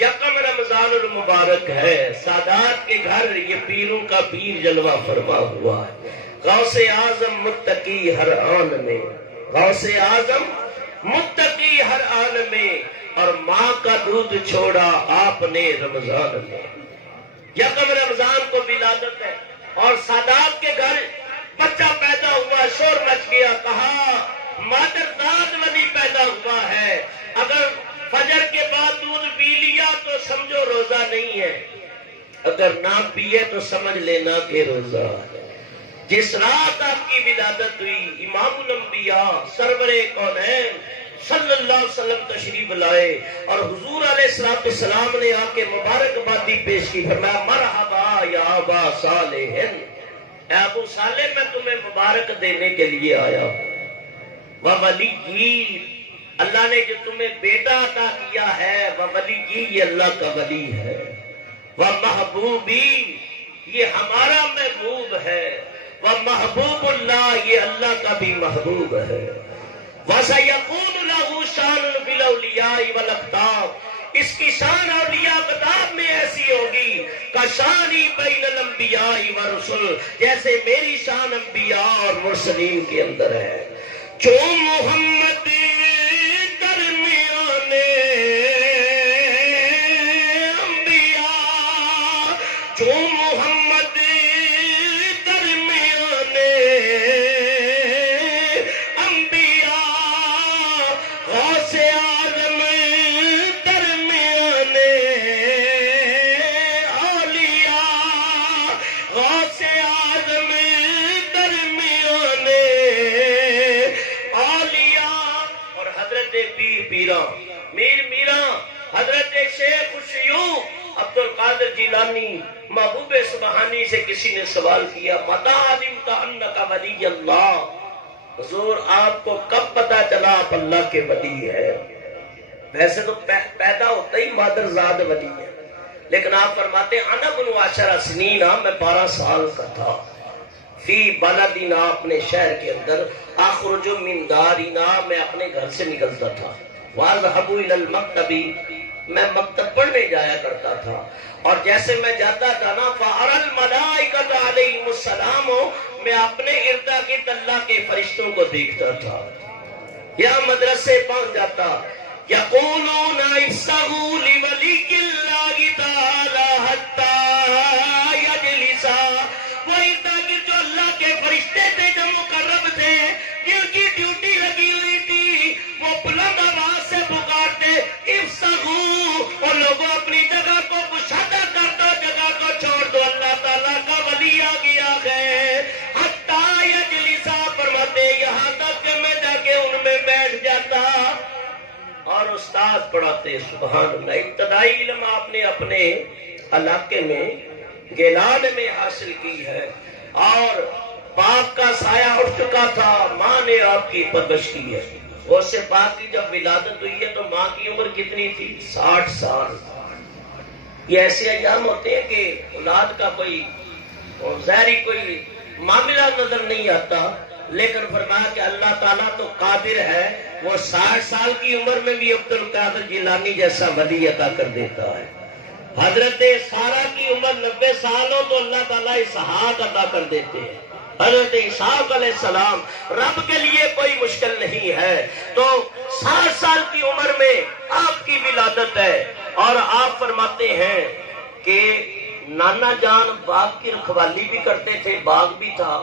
یکم رمضان المبارک ہے۔ سادات کے گھر یہ پیروں کا پیر جلوہ فرما ہوا ہے۔ غوث اعظم متقی ہر آن میں، غوث اعظم متقی ہر آن میں، اور ماں کا دودھ چھوڑا آپ نے رمضان میں۔ یکم رمضان کو ولادت ہے، اور سادات کے گھر بچہ پیدا ہوا، شور مچ گیا، کہا مادر داد ولی پیدا ہوا ہے، اگر فجر کے بعد دودھ پی لیا تو سمجھو روزہ نہیں ہے، اگر نہ پیے تو سمجھ لینا کہ روزہ ہے۔ جس رات آپ کی ولادت ہوئی، امام الانبیاء سرور کونین صلی اللہ علیہ وسلم تشریف لائے، اور حضور علیہ السلام نے آ کے مبارکبادی پیش کی۔ فرمایا مرحبا یا ابا صالح، اے ابو صالح میں تمہیں مبارک دینے کے لیے آیا ہوں۔ وَوَلِيِّ، اللہ نے جو تمہیں بیٹا عطا کیا ہے، وَوَلِيِّ یہ اللہ کا ولی ہے، وَمَحْبُوبِي یہ ہمارا محبوب ہے، وَمَحْبُوبُ اللَّهِ یہ اللہ کا بھی محبوب ہے، وَسَيَكُونُ لَهُ شَانٌ فِي الْأَوْلِيَاءِ وَالْأَقْطَابِ اس کی شان اولیاء کتاب میں ایسی ہوگی کشانی بین الانبیاء والرسل، جیسے میری شان انبیاء اور مرسلین کے اندر ہے۔ جو محمد درمیان انبیاء، جو محمد درمیان انبیاء، غوث اعظم درمیان اولیاء، غوث اعظم درمیان اولیاء، اور حضرت پیر پیران میر میران، حضرت شیخ الشیوخ عبد القادر جیلانی محبوب سبحانی سے کسی نے سوال کیا متى علمت انک ولی اللہ، حضور آپ کو کب پتا چلا آپ اللہ کے ولی ہے؟ ویسے تو پیدا ہوتا ہی مادر زاد ولی ہے، لیکن آپ فرماتے ہیں انا ابن 10 سنین، میں 12 سال کا تھا، فی بلدنا اپنے شہر کے اندر، اخرج من دارنا میں اپنے گھر سے نکلتا تھا، واذهب الى المکتب میں مکتب پڑھنے جایا کرتا تھا، اور جیسے میں جاتا تھا نا فَأَرَى الْمَلَائِكَةَ عَلَيْهِمُ السَّلَامُ میں اپنے ارد گرد اللہ کے فرشتوں کو دیکھتا تھا، یا مدرسے پہنچ جاتا یقولون افسحوا لِوَلِيِّ اللَّهِ تَعَالَى حَتَّى يَجْلِسَ، وہ ارد گرد جو اللہ کے فرشتے تھے جو مقرب تھے جن کی ڈیوٹی لگی ہوئی تھی، وہ بلند آواز سے پکارتے افسحوا، اور لوگوں اپنی جگہ کو کشادہ کر دو، جگہ کو چھوڑ دو، اللہ تعالیٰ کا میں بیٹھ جاتا اور استاد پڑھاتے. سبحان اللہ. ابتدائی علم آپ نے اپنے علاقے میں گیلان میں حاصل کی ہے اور باپ کا سایہ اٹھ چکا تھا. ماں نے آپ کی پرورش کی ہے. اس سے پاک کی جب ولادت ہوئی ہے تو ماں کی عمر کتنی تھی؟ 60 سال. یہ ایسے ایام ہوتے ہیں کہ اولاد کا کوئی ظاہری کوئی معاملہ نظر نہیں آتا، لیکن فرمایا کہ اللہ تعالیٰ تو قادر ہے، وہ 60 سال کی عمر میں بھی عبد القادر جیلانی جیسا ولی عطا کر دیتا ہے. حضرت سارہ کی عمر 90 سال ہو تو اللہ تعالیٰ اسحاق عطا کر دیتے ہیں. حضرت اسحاق علیہ السلام، رب کے لیے کوئی مشکل نہیں ہے. تو 60 سال کی عمر میں آپ کی ولادت ہے اور آپ فرماتے ہیں کہ نانا جان باغ کی رکھوالی بھی کرتے تھے، باغ بھی تھا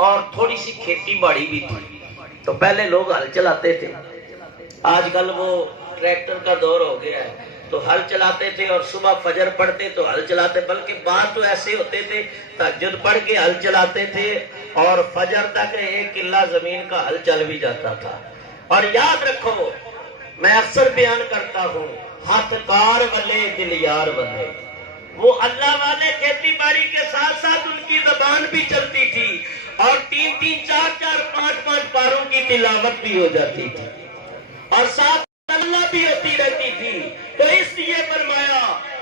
اور تھوڑی سی کھیتی باڑی بھی تھی. تو پہلے لوگ ہل چلاتے تھے، آج کل وہ ٹریکٹر کا دور ہو گیا ہے تو ہل چلاتے تھے اور صبح فجر پڑھتے تو ہل چلاتے، بلکہ بعد تو ایسے ہوتے تھے تہجد پڑھ کے ہل چلاتے تھے اور فجر تک 1 کلہ زمین کا ہل چل بھی جاتا تھا. اور یاد رکھو، میں اکثر بیان کرتا ہوں، ہاتھ کار والے دل یار والے، وہ اللہ والے کھیتی باڑی کے ساتھ ساتھ ان کی زبان بھی چلتی تھی اور 3-3, 4-4, 5-5 پاروں کی تلاوت بھی ہو جاتی تھی اور ساتھ اللہ بھی ہوتی رہتی تھی. تو اس لیے فرمایا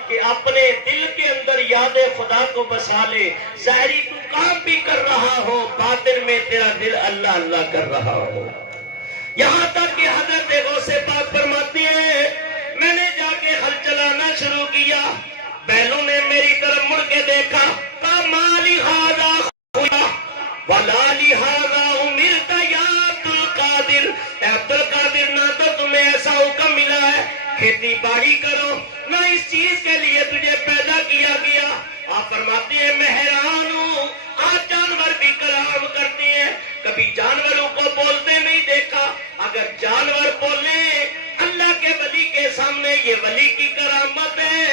کہ اپنے دل کے اندر یاد خدا کو بسا لے. ظاہری تو کام بھی کر رہا ہو، باطن میں تیرا دل اللہ اللہ کر رہا ہو. یہاں تک کہ حضرت غوث پاک فرماتے ہیں میں نے جا کے ہل چلانا شروع کیا، بیلوں نے میری طرف مڑ کے دیکھا، کہا مالی ہاذا خدا ولا لہذا امرت یا عبد القادر. اے عبد القادر، نہ تو تمہیں ایسا حکم ملا ہے کھیتی باڑی کرو، نہ اس چیز کے لیے تجھے پیدا کیا گیا. آپ فرماتے ہیں میں حیران ہوں، آج جانور بھی کلام کرتے ہیں، کبھی جانوروں کو بولتے نہیں دیکھا. اگر جانور بولے اللہ کے ولی کے سامنے یہ ولی کی کرامت ہے.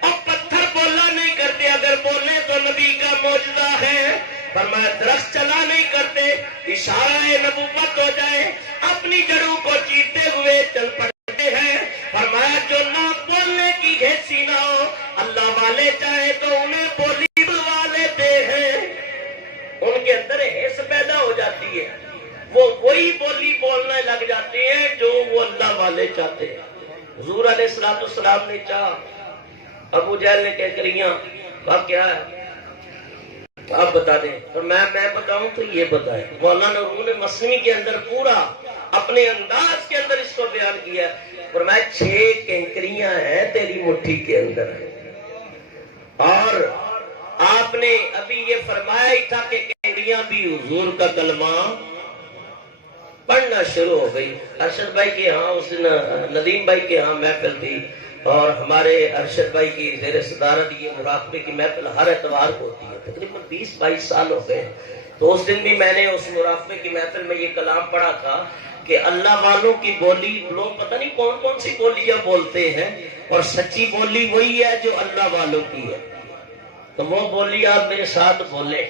اور پتھر بولا نہیں کرتے، اگر بولے تو نبی کا معجزہ ہے. فرمایا درخت چلا نہیں کرتے، اشارہ نبوت ہو جائے. اپنی جڑوں کو چیرتے ہوئے چل پڑتے ہیں. فرمایا جو نہ بولنے کی حیثی نہ ہو، اللہ والے چاہے تو انہیں بولی بلوا لیتے ہیں. ان کے اندر حس پیدا ہو جاتی ہے، وہ وہی بولی بولنے لگ جاتے ہیں جو وہ اللہ والے چاہتے ہیں. حضور علیہ السلام نے چاہا، ابو جہل نے کنکریاں کہا کیا ہے آپ بتا دیں، اور میں بتاؤں تو یہ بتائیں. مولانا روح نے مصنوی کے اندر پورا اپنے انداز کے اندر اس کو بیان کیا. فرمایا 6 کنکریاں ہیں تیری مٹھی کے اندر، اور آپ نے ابھی یہ فرمایا ہی تھا کہ کنکریاں بھی حضور کا کلمہ پڑھنا شروع ہو گئی. ارشد بھائی کے ہاں اس دن ندیم بھائی کے ہاں محفل تھی اور ہمارے ارشد بھائی کی زیر صدارت یہ مراقبے کی محفل ہر اتوار کو ہوتی ہے. تقریباً 20-22 سال ہو گئے. تو اس دن بھی میں نے اس مراقبے کی محفل میں یہ کلام پڑھا تھا کہ اللہ والوں کی بولی، لوگ پتہ نہیں کون کون سی بولیاں بولتے ہیں اور سچی بولی وہی ہے جو اللہ والوں کی ہے. تو وہ بولی آپ میرے ساتھ بولے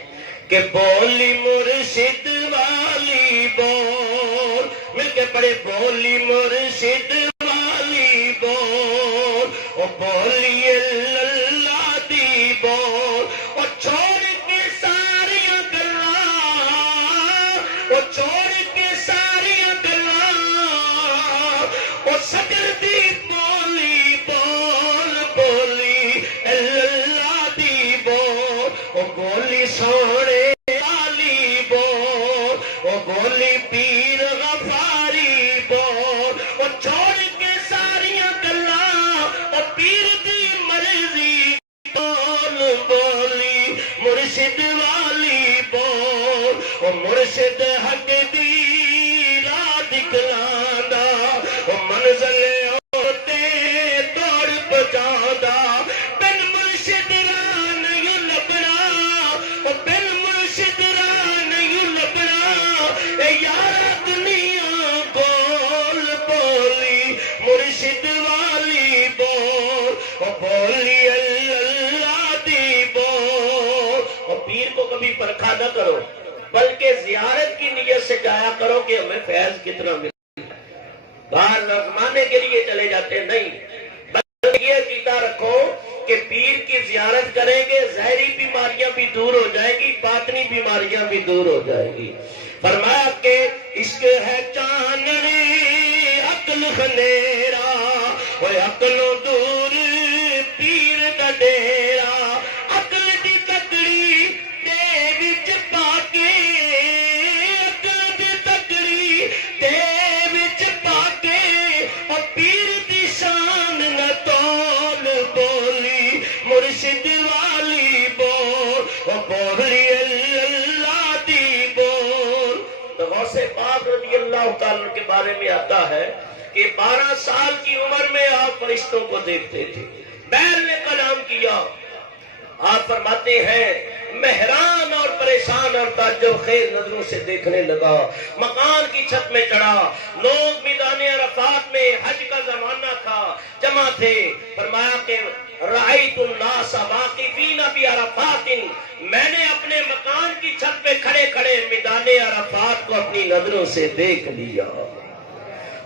کہ بولی مرشد والی بول، مل کے پڑھے بولی مرشد والی بول، او بولی اللہ دی بول، او چھوڑ کے ساری گلاں، او چھوڑ کے ساری گلاں، او سجر دی بولی بول، بولی اللہ دی بول، او بولی سونے والی بول، او بولی پیر غفاری بول، او چھوڑ کے ساری گلاں، او پیر دی مرضی بول، بولی مرشد والی بول، او مرشد حق دی راہ دکھلاندا، او منزل اوتے دوڑ بچاندا، بن مرشد راہ نہیں لبنا، او بن مرشد راہ نہیں لبنا، اے یارا دنیا بول، بولی مرشد والی بول، او بولی اللہ دی بول. اور پیر کو کبھی پرکھا نہ کرو، بلکہ زیارت کی نیت سے جایا کرو کہ ہمیں فیض کتنا ملے. باہر نظمانے کے لیے چلے جاتے نہیں، بلکہ یہ عقیدہ رکھو کہ پیر کی زیارت کریں گے ظاہری بیماریاں بھی دور ہو جائیں گی، باطنی بیماریاں بھی دور ہو جائیں گی. فرمایا کہ عشق ہے چاندنی عقل خنیرا، وہ عقل دور پیر دا ڈیرا، عقل دی تکڑی دے وچ پا کے، عقل دی تکڑی دے وچ پا کے، اور پیر دی شان نہ تول بولی مرشد والی بول، وہ بولی اللہ دی بول. تو غوث پاک رضی اللہ تعالیٰ کے بارے میں آتا ہے کہ 12 سال کی عمر میں آپ فرشتوں کو دیکھتے تھے. بیل نے کلام کیا، آپ فرماتے ہیں میں حیران اور پریشان اور تعجب خیز نظروں سے دیکھنے لگا. مکان کی چھت میں چڑھا، لوگ میدان عرفات میں حج کا زمانہ تھا جمع تھے. فرمایا کہ رأیت الناس واقفین بعرفات، میں نے اپنے مکان کی چھت پہ کھڑے کھڑے میدان عرفات کو اپنی نظروں سے دیکھ لیا.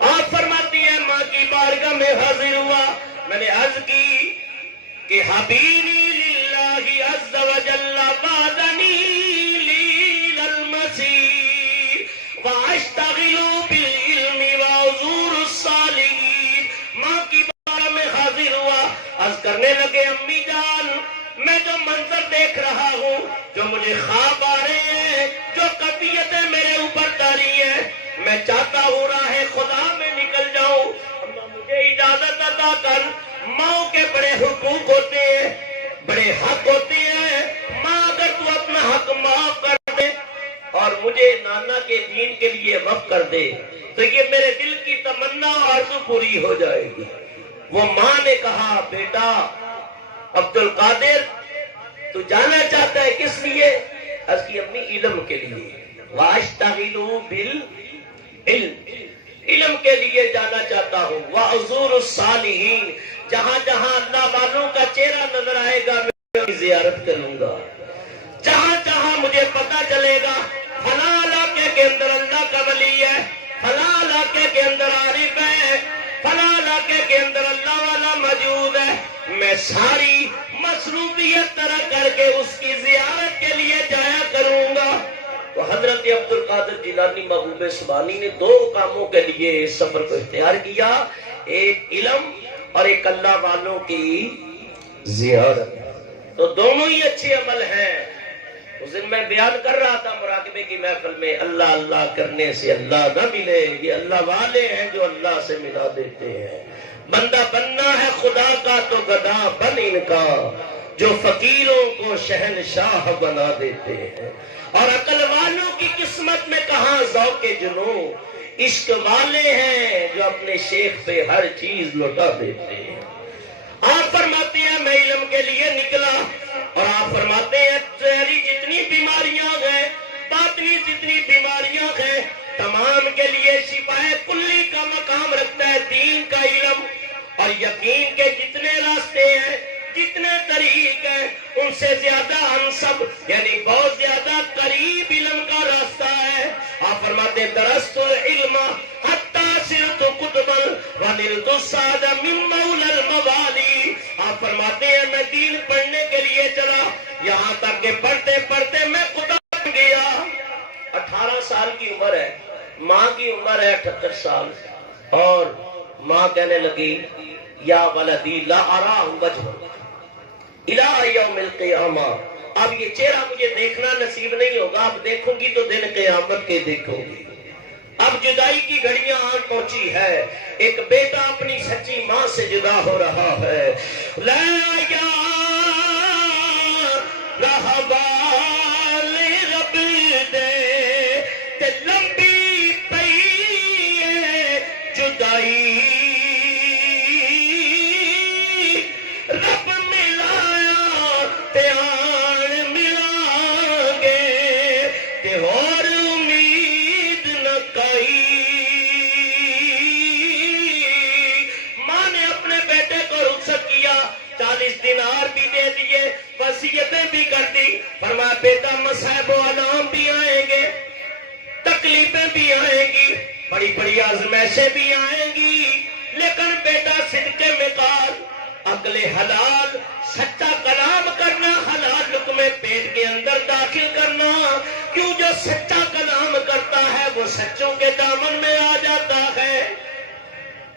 آپ فرماتی ہیں ماں کی بارگاہ میں حاضر ہوا، میں نے عرض کی کہ حبیبی للہ عز وجل وعدنی لیل المسیر واشتغل بالعلم وحضور الصالحین. ماں کی بارگاہ میں حاضر ہوا، عرض کرنے لگے امی جان میں جو منظر دیکھ رہا ہوں، جو مجھے خواب آ رہے ہیں، جو کیفیتیں میرے اوپر طاری ہیں، میں چاہتا ہوں راہ خدا میں نکل جاؤں، اللہ مجھے اجازت عطا کر. ماں کے بڑے حقوق ہوتے ہیں، بڑے حق ہوتے ہیں. ماں اگر تو اپنا حق معاف کر دے اور مجھے نانا کے دین کے لیے وقف کر دے تو یہ میرے دل کی تمنا اور آرزو پوری ہو جائے گی. وہ ماں نے کہا بیٹا عبد القادر تو جانا چاہتا ہے کس لیے؟ اس کی اپنی علم کے لیے. واشتغلوا بالعلم، علم کے لیے جانا چاہتا ہوں. وحضور الصالحین، جہاں جہاں اللہ والوں کا چہرہ نظر آئے گا میں زیارت کروں گا. جہاں جہاں مجھے پتا چلے گا فلاں علاقے کے اندر اللہ کا ولی ہے، فلاں علاقے کے اندر عارف ہے، فلاں علاقے کے اندر اللہ والا موجود ہے، میں ساری مصروفیت طرح کر کے اس کی زیارت کے لیے جایا کروں گا. تو حضرت عبد القادر جیلانی محبوب سبحانی نے 2 کاموں کے لیے اس سفر کو اختیار کیا، ایک علم اور ایک اللہ والوں کی زیارت. تو دونوں ہی اچھے عمل ہیں. اس دن میں بیان کر رہا تھا مراقبے کی محفل میں، اللہ اللہ کرنے سے اللہ نہ ملے، یہ اللہ والے ہیں جو اللہ سے ملا دیتے ہیں. بندہ بننا ہے خدا کا تو گدا بن ان کا، جو فقیروں کو شہنشاہ بنا دیتے ہیں. اور عقل والوں کی قسمت میں کہاں ذوق جنوں، عشق والے ہیں جو اپنے شیخ پہ ہر چیز لوٹا دیتے ہیں. آپ فرماتے ہیں میں علم کے لیے نکلا، اور آپ فرماتے ہیں ظاہری جتنی بیماریاں ہیں، باطنی جتنی بیماریاں ہیں، تمام کے لیے شفا کلی کا مقام رکھتا ہے دین کا علم. اور یقین کے جتنے راستے ہیں، جتنے طریق ہیں، ان سے زیادہ انسب یعنی بہت زیادہ قریب علم کا راستہ ہے. آپ فرماتے درست علم حتی صرت قطبا ونلت السعد من مولا الموالی. آپ فرماتے ہیں میں دین پڑھنے کے لیے چلا، یہاں تک کہ پڑھتے پڑھتے میں خدا بن گیا. 18 سال کی عمر ہے، ماں کی عمر ہے 78 سال، اور ماں کہنے لگی یا ولدی لا ارا وجہ الى یوم القیامہ، اب یہ چہرہ مجھے دیکھنا نصیب نہیں ہوگا، اب دیکھوں گی تو دن قیامت کے دیکھوں گی. اب جدائی کی گھڑیاں آن پہنچی ہے، ایک بیٹا اپنی سچی ماں سے جدا ہو رہا ہے. لا یا رہبال رب دے تے لمبی پئی جدائی، رب ملایا تے آن ملان گے تے اور امید نہ کئی. ماں نے اپنے بیٹے کو رخصت کیا، 40 دینار بھی دے دیے، وصیتیں بھی کر دی. بھی آئیں گی، بڑی بڑی آزمائشیں بھی آئیں گی، لیکن بیٹا صدق مقال، عقل حلال، سچا کلام کرنا، حلال لقمے پیٹ کے اندر داخل کرنا. کیوں؟ جو سچا کلام کرتا ہے وہ سچوں کے دامن میں آ جاتا ہے،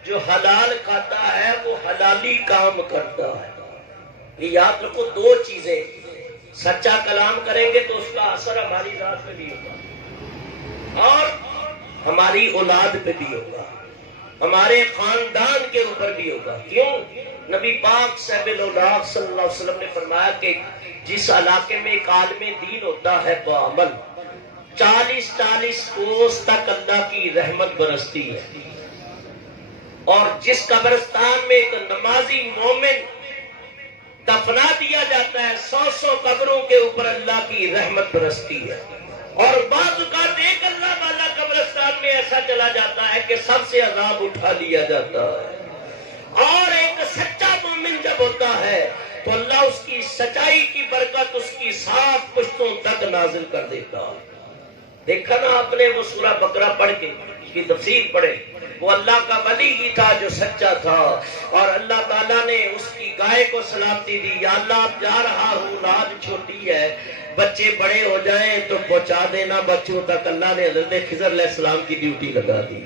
جو حلال کھاتا ہے وہ حلالی کام کرتا ہے. یہ یاد رکھو، دو چیزیں، سچا کلام کریں گے تو اس کا اثر ہماری ذات پہ بھی ہوگا اور ہماری اولاد پہ بھی ہوگا، ہمارے خاندان کے اوپر بھی ہوگا. کیوں؟ نبی پاک صاحب الاولاد صلی اللہ علیہ وسلم نے فرمایا کہ جس علاقے میں ایک عالم دین ہوتا ہے بعمل، 40 کوس تک اللہ کی رحمت برستی ہے، اور جس قبرستان میں ایک نمازی مومن دفنا دیا جاتا ہے، 100 قبروں کے اوپر اللہ کی رحمت برستی ہے. اور بعض اوقات ایک اللہ والا قبرستان میں ایسا چلا جاتا ہے کہ سب سے عذاب اٹھا لیا جاتا ہے. اور ایک سچا مومن جب ہوتا ہے تو اللہ اس کی سچائی کی برکت اس کی 7 پشتوں تک نازل کر دیتا ہے. دیکھا نا آپ نے وہ سورہ بقرہ پڑھ کے اس کی تفسیر پڑھے، وہ اللہ کا ولی ہی تھا جو سچا تھا، اور اللہ تعالیٰ نے اس کی گائے کو سلامتی دی. یا اللہ اب جا رہا ہوں، اولاد چھوٹی ہے، بچے بڑے ہو جائیں تو پہنچا دینا بچوں تک. اللہ نے حضرت خضر علیہ السلام کی ڈیوٹی لگا دی.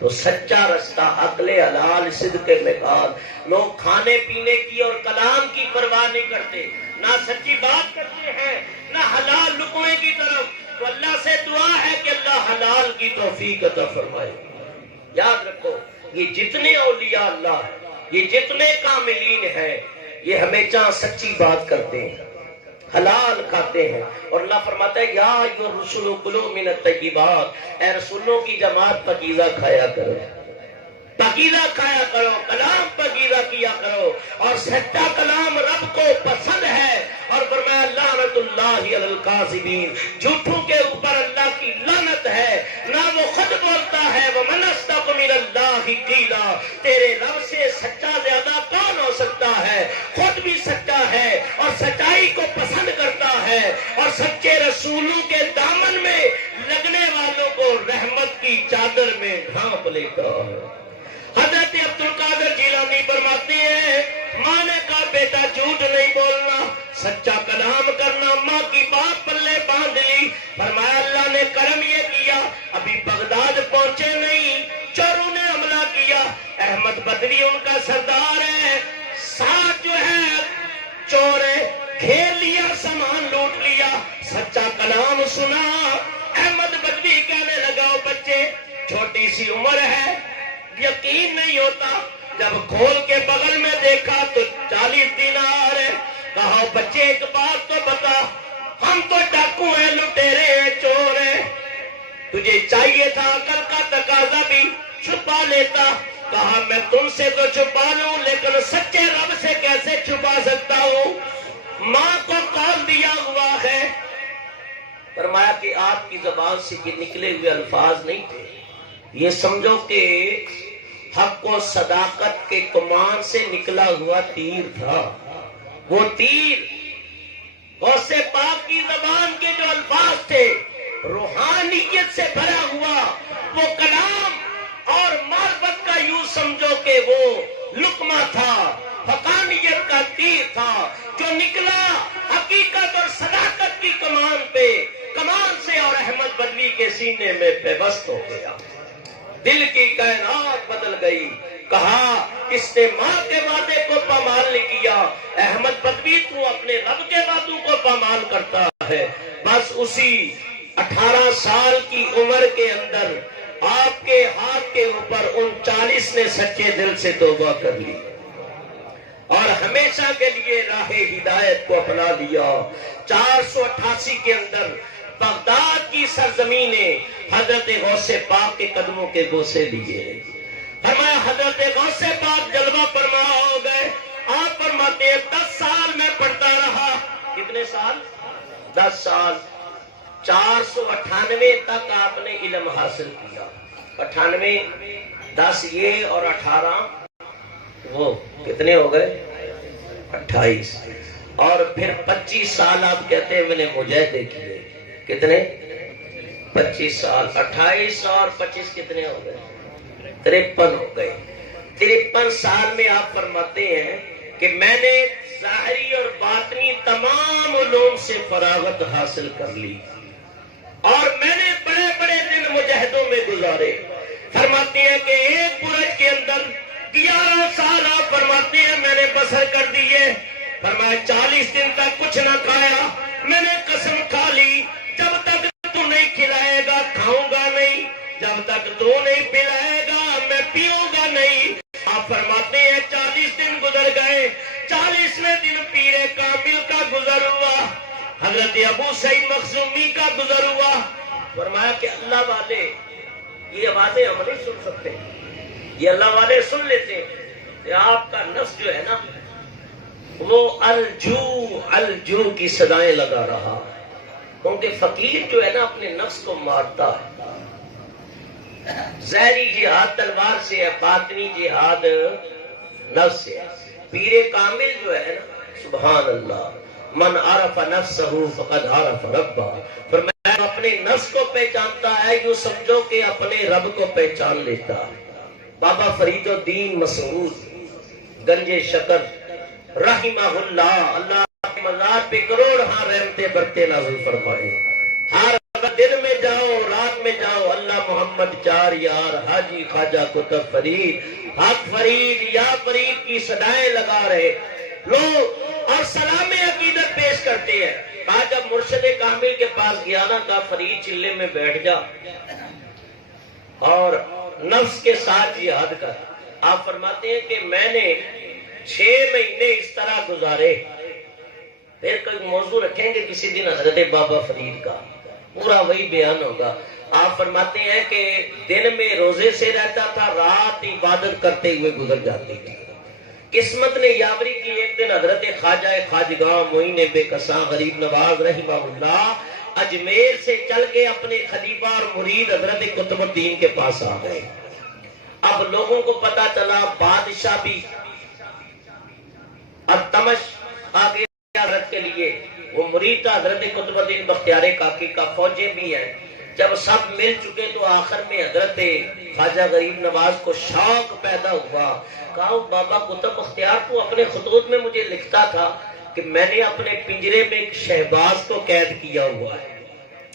تو سچا رستہ، عقل حلال، صدق مقال. لوگ کھانے پینے کی اور کلام کی پرواہ نہیں کرتے، نہ سچی بات کرتے ہیں نہ حلال لقمے کی طرف. تو اللہ سے دعا ہے کہ اللہ حلال کی توفیق عطا فرمائے. یاد رکھو، یہ جتنے اولیاء اللہ ہیں، یہ جتنے کاملین ہیں، یہ ہمیشہ سچی بات کرتے ہیں، حلال کھاتے ہیں. اور اللہ فرماتا ہے یا ایھا الرسل کلوا من الطیبات، اے رسولوں کی جماعت پاکیزہ کھایا کرو، پاکیزہ کھایا کرو، کلام پاکیزہ کیا کرو. اور سچا کلام رب کو پسند ہے. اور فرمایا لعنت اللہ علی الکاذبین، جھوٹوں کے اوپر اللہ کی لعنت ہے. نہ وہ خود بولتا ہے ومن اصدق من اللہ قیلا، تیرے رب سے سچا زیادہ کون ہو سکتا ہے؟ خود بھی سچا ہے اور سچائی کو پسند کرتا ہے، اور سچے رسولوں کے دامن میں لگنے والوں کو رحمت کی چادر میں ڈھانپ لیتا ہے. حضرت عبد القادر جیلانی فرماتے ہیں ماں نے کہا بیٹا جھوٹ نہیں بولنا، سچا کلام کرنا. ماں کی بات پلے باندھ لی. فرمایا اللہ نے کرم یہ کیا، ابھی بغداد پہنچے نہیں، چوروں نے حملہ کیا. احمد بدری ان کا سردار ہے، ساتھ جو ہے چور گھیر لیا، سامان لوٹ لیا. سچا کلام سنا. احمد بدری کہنے لگا بچے چھوٹی سی عمر ہے، یقین نہیں ہوتا. جب کھول کے بغل میں دیکھا تو 40 دینار ہے. کہا بچے ایک بات تو بتا، ہم تو ڈاکو ہیں، لٹیرے ہیں، چور ہیں، تجھے چاہیے تھا عقل کا تقاضا بھی چھپا لیتا. کہا میں تم سے تو چھپا لوں لیکن سچے رب سے کیسے چھپا سکتا ہوں؟ ماں کو قول دیا ہوا ہے. فرمایا کہ آپ کی زبان سے یہ نکلے ہوئے الفاظ نہیں تھے، یہ سمجھو کہ حق و صداقت کے کمان سے نکلا ہوا تیر تھا. وہ تیر غوث پاک کی زبان کے جو الفاظ تھے، روحانیت سے بھرا ہوا وہ کلام اور معرفت کا یوں سمجھو کہ وہ لقمہ تھا، حقانیت کا تیر تھا جو نکلا حقیقت اور صداقت کی کمان پہ، کمان سے، اور احمد بدوی کے سینے میں پیوست ہو گیا. دل کی کائنات بدل گئی. کہا کس نے ماں کے وعدے کو پامال نہیں کیا؟ احمد بدوی تو اپنے رب کے وعدوں کو پامال کرتا ہے. بس اسی 18 سال کی عمر کے اندر آپ کے ہاتھ کے اوپر ان 40 نے سچے دل سے توبہ کر لی اور ہمیشہ کے لیے راہ ہدایت کو اپنا لیا. 488 کے اندر بغداد کی سرزمینیں حضرت غوث پاک کے قدموں کے بوسے لیے. فرمایا حضرت غوث پاک جلوہ فرما ہو گئے. آپ فرماتے ہیں 10 سال میں پڑھتا رہا. کتنے سال؟ 10 سال. 498 تک آپ نے علم حاصل کیا. 98 10 یہ اور 18 وہ کتنے ہو گئے؟ 28. اور پھر 25 سال آپ کہتے ہیں میں نے مجاہدے کیے. کتنے؟ 25 سال 28 اور 25 کتنے ہو گئے 53 ہو گئے 53 سال میں آپ فرماتے ہیں کہ میں نے ظاہری اور باطنی تمام علوم سے فراغت حاصل کر لی اور میں نے بڑے بڑے دن مجاہدوں میں گزارے. فرماتے ہیں کہ ایک برج کے اندر 11 سال آپ فرماتے ہیں میں نے بسر کر دیے. فرمایا 40 دن تک کچھ نہ کھایا. میں نے قسم کھا لی جب تک تو نہیں کھلائے گا کھاؤں گا نہیں, جب تک تو نہیں پلائے گا میں پیوں گا نہیں. آپ فرماتے ہیں 40 دن گزر گئے. 40ویں دن پیر کامل کا گزر ہوا, حضرت ابو سعید مخزومی کا گزر ہوا. فرمایا کہ اللہ والے یہ آوازیں ہم نہیں سن سکتے, یہ اللہ والے سن لیتے ہیں کہ آپ کا نفس جو ہے نا وہ الجو کی صدائیں لگا رہا, کیونکہ فقیر جو ہے نا اپنے نفس کو مارتا ہے. ظاہری جہاد تلوار سے ہے, باطنی جہاد نفس سے ہے. پیر کامل جو ہے نا سبحان اللہ من عرف نفسہ فقد عرف ربہ, فرمایا اپنے نفس کو پہچانتا ہے یوں سمجھو کہ اپنے رب کو پہچان لیتا. بابا فرید الدین مسعود گنج شکر رحمہ اللہ, اللہ کے مزار پہ کروڑ رحمتیں برتے نازل فرمائے. ہر دن میں جاؤ رات میں جاؤ اللہ محمد چار یار حاجی خواجہ کتب فرید حق فرید یا فرید کی صدائیں لگا رہے لوگ اور سلام عقیدت پیش کرتے ہیں. کہا جب مرشد کامل کے پاس گیا نا کہا فرید چلے میں بیٹھ جا اور نفس کے ساتھ جہاد کر. آپ فرماتے ہیں کہ میں نے 6 مہینے اس طرح گزارے. پھر کوئی موضوع رکھیں گے کسی دن حضرت بابا فرید کا, پورا وہی بیان ہوگا. آپ فرماتے ہیں کہ دن میں روزے سے رہتا تھا, رات عبادت کرتے ہوئے گزر جاتی تھی. قسمت نے یاوری کی, ایک دن حضرت خواجہ خواجگاہ معین بے کساں غریب نواز رحمہ اللہ اجمیر سے چل کے اپنے خلیفہ اور مرید حضرت قطب الدین کے پاس آ گئے. اب لوگوں کو پتا چلا بادشاہ بھی التمش آگے حضرت کے لیے, وہ مرید تھا حضرت قطب الدین بختیار کاکی کا, فوجیں بھی ہیں. جب سب مل چکے تو آخر میں حضرت خواجہ غریب نواز کو شوق پیدا ہوا. کہا بابا قطب بختیار تو اپنے خطوط میں مجھے لکھتا تھا کہ میں نے اپنے پنجرے میں ایک شہباز کو قید کیا ہوا ہے,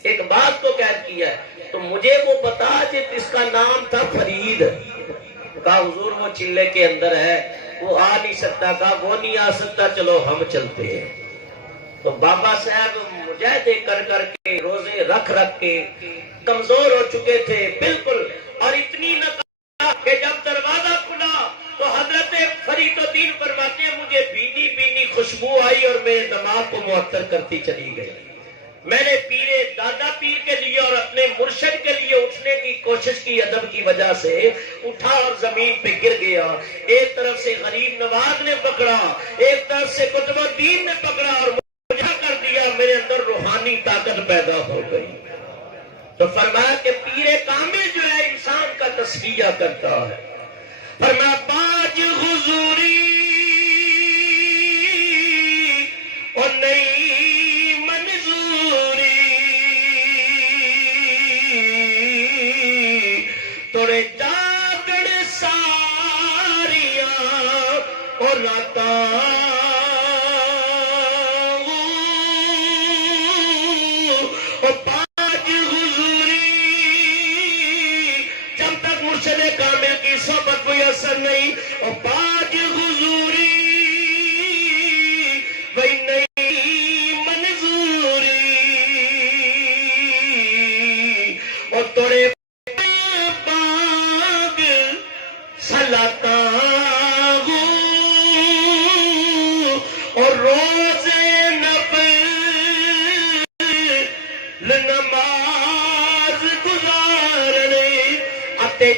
ایک باز کو قید کیا ہے, تو مجھے وہ بتا جس کا نام تھا فرید. کہا حضور وہ چلے کے اندر ہے, وہ آ نہیں سکتا. کہا وہ نہیں آ سکتا, چلو ہم چلتے ہیں. تو بابا صاحب مجاہدے کر کر کے روزے رکھ کے کمزور ہو چکے تھے بالکل, اور اتنی نہ کہ جب دروازہ کھلا تو حضرت فرید الدین فرماتے ہیں مجھے بینی بینی خوشبو آئی اور میرے دماغ کو معطر کرتی چلی گئی. میں نے دادا پیر کے لیے اور اپنے مرشد کے لیے اٹھنے کی کوشش کی, ادب کی وجہ سے اٹھا اور زمین پہ گر گیا. ایک طرف سے غریب نواز نے پکڑا, ایک طرف سے قطب الدین نے پکڑا اور مجھا کر دیا. میرے اندر روحانی طاقت پیدا ہو گئی. تو فرمایا کہ پیر کامل جو ہے انسان کا تزکیہ کرتا ہے. فرمایا باج حضوری اور نئی منظوری توڑے جاگڑ ساریاں اور راتاں نہیں اور باج حضوری وہی نئی منظوری اور توڑے باغ سلاتا اور روزے نفل نماز گزارنے اتے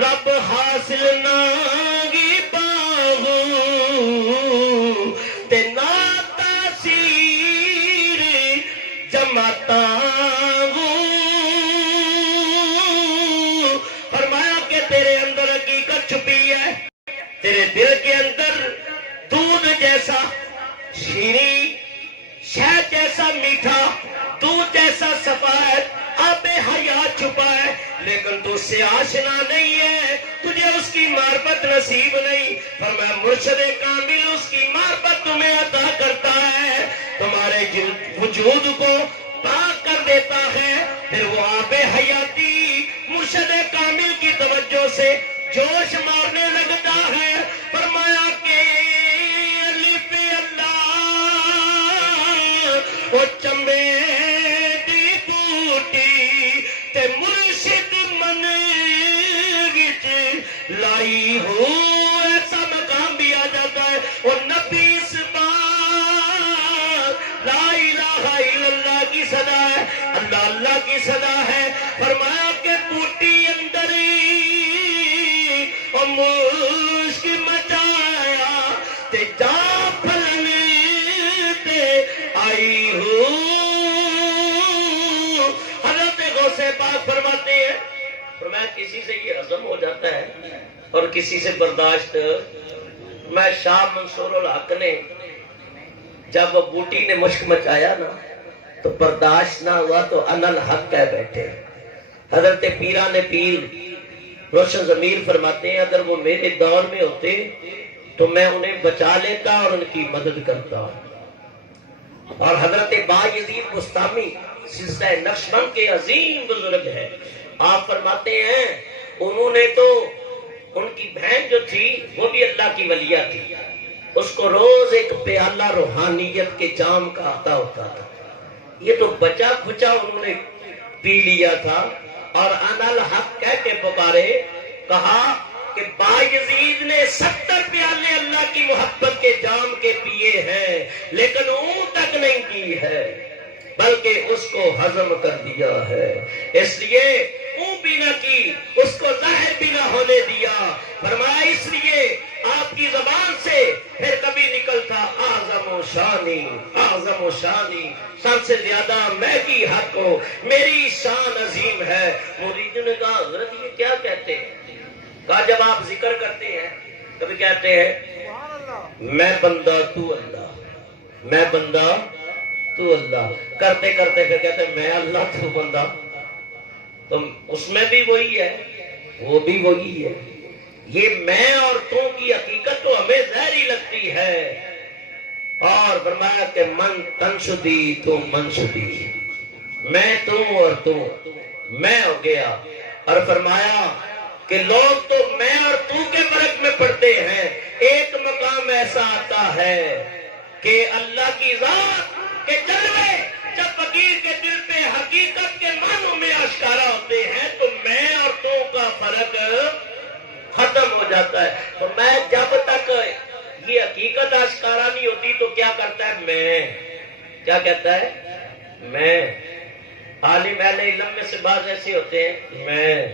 رب تیرے دل کے اندر دودھ جیسا شیریں، شہد جیسا میٹھا، دودھ جیسا سفید آب حیات چھپا ہے، لیکن تو اس سے آشنا نہیں ہے، تجھے اس کی معرفت نصیب نہیں۔ فرمایا مرشد کامل اس کی معرفت تمہیں عطا کرتا ہے، تمہارے وجود کو پاک کر دیتا ہے، پھر وہ آب حیاتی مرشد کامل کی توجہ سے جوش مارنے لگتا ہے۔ فرمایا کہ الف اللہ وہ چمبے دی بوٹی تے مرشد من وچ لائی ہو، ایسا مقام بھی آ جاتا ہے۔ اور نبی اس بار لا الہ الا اللہ کی صدا ہے، اللہ اللہ کی صدا ہے۔ فرمایا کہ بوٹی اندر اور مشک مچایا تے جا پھلنے تے آئی ہو۔ حضرت غوث پاک فرماتے ہیں، فرمایا کسی سے یہ ہضم ہو جاتا ہے اور کسی سے برداشت۔ میں شاہ منصور الحق نے جب بوٹی نے مشک مچایا نا تو برداشت نہ ہوا تو انا الحق کہہ بیٹھے۔ حضرت پیران پیر روشن ضمیر فرماتے ہیں اگر وہ میرے دور میں ہوتے تو میں انہیں بچا لیتا اور ان کی مدد کرتا۔ اور حضرت بایزید بستامی سلسلہ نقشبند کے عظیم بزرگ ہیں، آپ فرماتے ہیں انہوں نے تو ان کی بہن جو تھی وہ بھی اللہ کی ولیہ تھی، اس کو روز ایک پیالہ روحانیت کے جام کا عطا ہوتا تھا، یہ تو بچا کھچا انہوں نے پی لیا تھا۔ اور انا الحق کہہ کے پکارے، کہا کہ بایزید نے 70 پیالے اللہ کی محبت کے جام کے پیے ہیں لیکن اون تک نہیں کی ہے بلکہ اس کو ہضم کر دیا ہے، اس لیے اون بھی نہ کی، اس کو ظاہر بھی نہ ہونے دیا۔ فرمایا اس لیے آپ کی زبان سے پھر کبھی نکلتا اعظم و شانی، اعظم و شانی، سب سے زیادہ میں کی حق ہوں، میری شان عظیم ہے۔ مریدوں نے کہا حضرت یہ کیا کہتے ہیں؟ کہا جب آپ ذکر کرتے ہیں کبھی کہتے ہیں میں بندہ تو اللہ، میں بندہ تو اللہ، کرتے کرتے پھر کہتے ہیں میں اللہ تو بندہ، تو اس میں بھی وہی ہے وہ بھی وہی ہے۔ یہ میں اور تو کی حقیقت تو ہمیں ظاہری لگتی ہے۔ اور فرمایا کہ من تنشدی تو منشدی، میں تو اور تو میں ہو گیا۔ اور فرمایا کہ لوگ تو میں اور تو کے فرق میں پڑھتے ہیں، ایک مقام ایسا آتا ہے کہ اللہ کی ذات کے جلوے جب فقیر کے دل پہ حقیقت کے معنوں میں آشکارا ہوتے ہیں تو میں اور تو کا فرق ختم ہو جاتا ہے۔ تو میں جب تک یہ حقیقت آشکارا نہیں ہوتی تو کیا کرتا ہے میں، کیا کہتا ہے میں۔ عالم اہل علم میں سے بعض ایسے ہوتے ہیں میں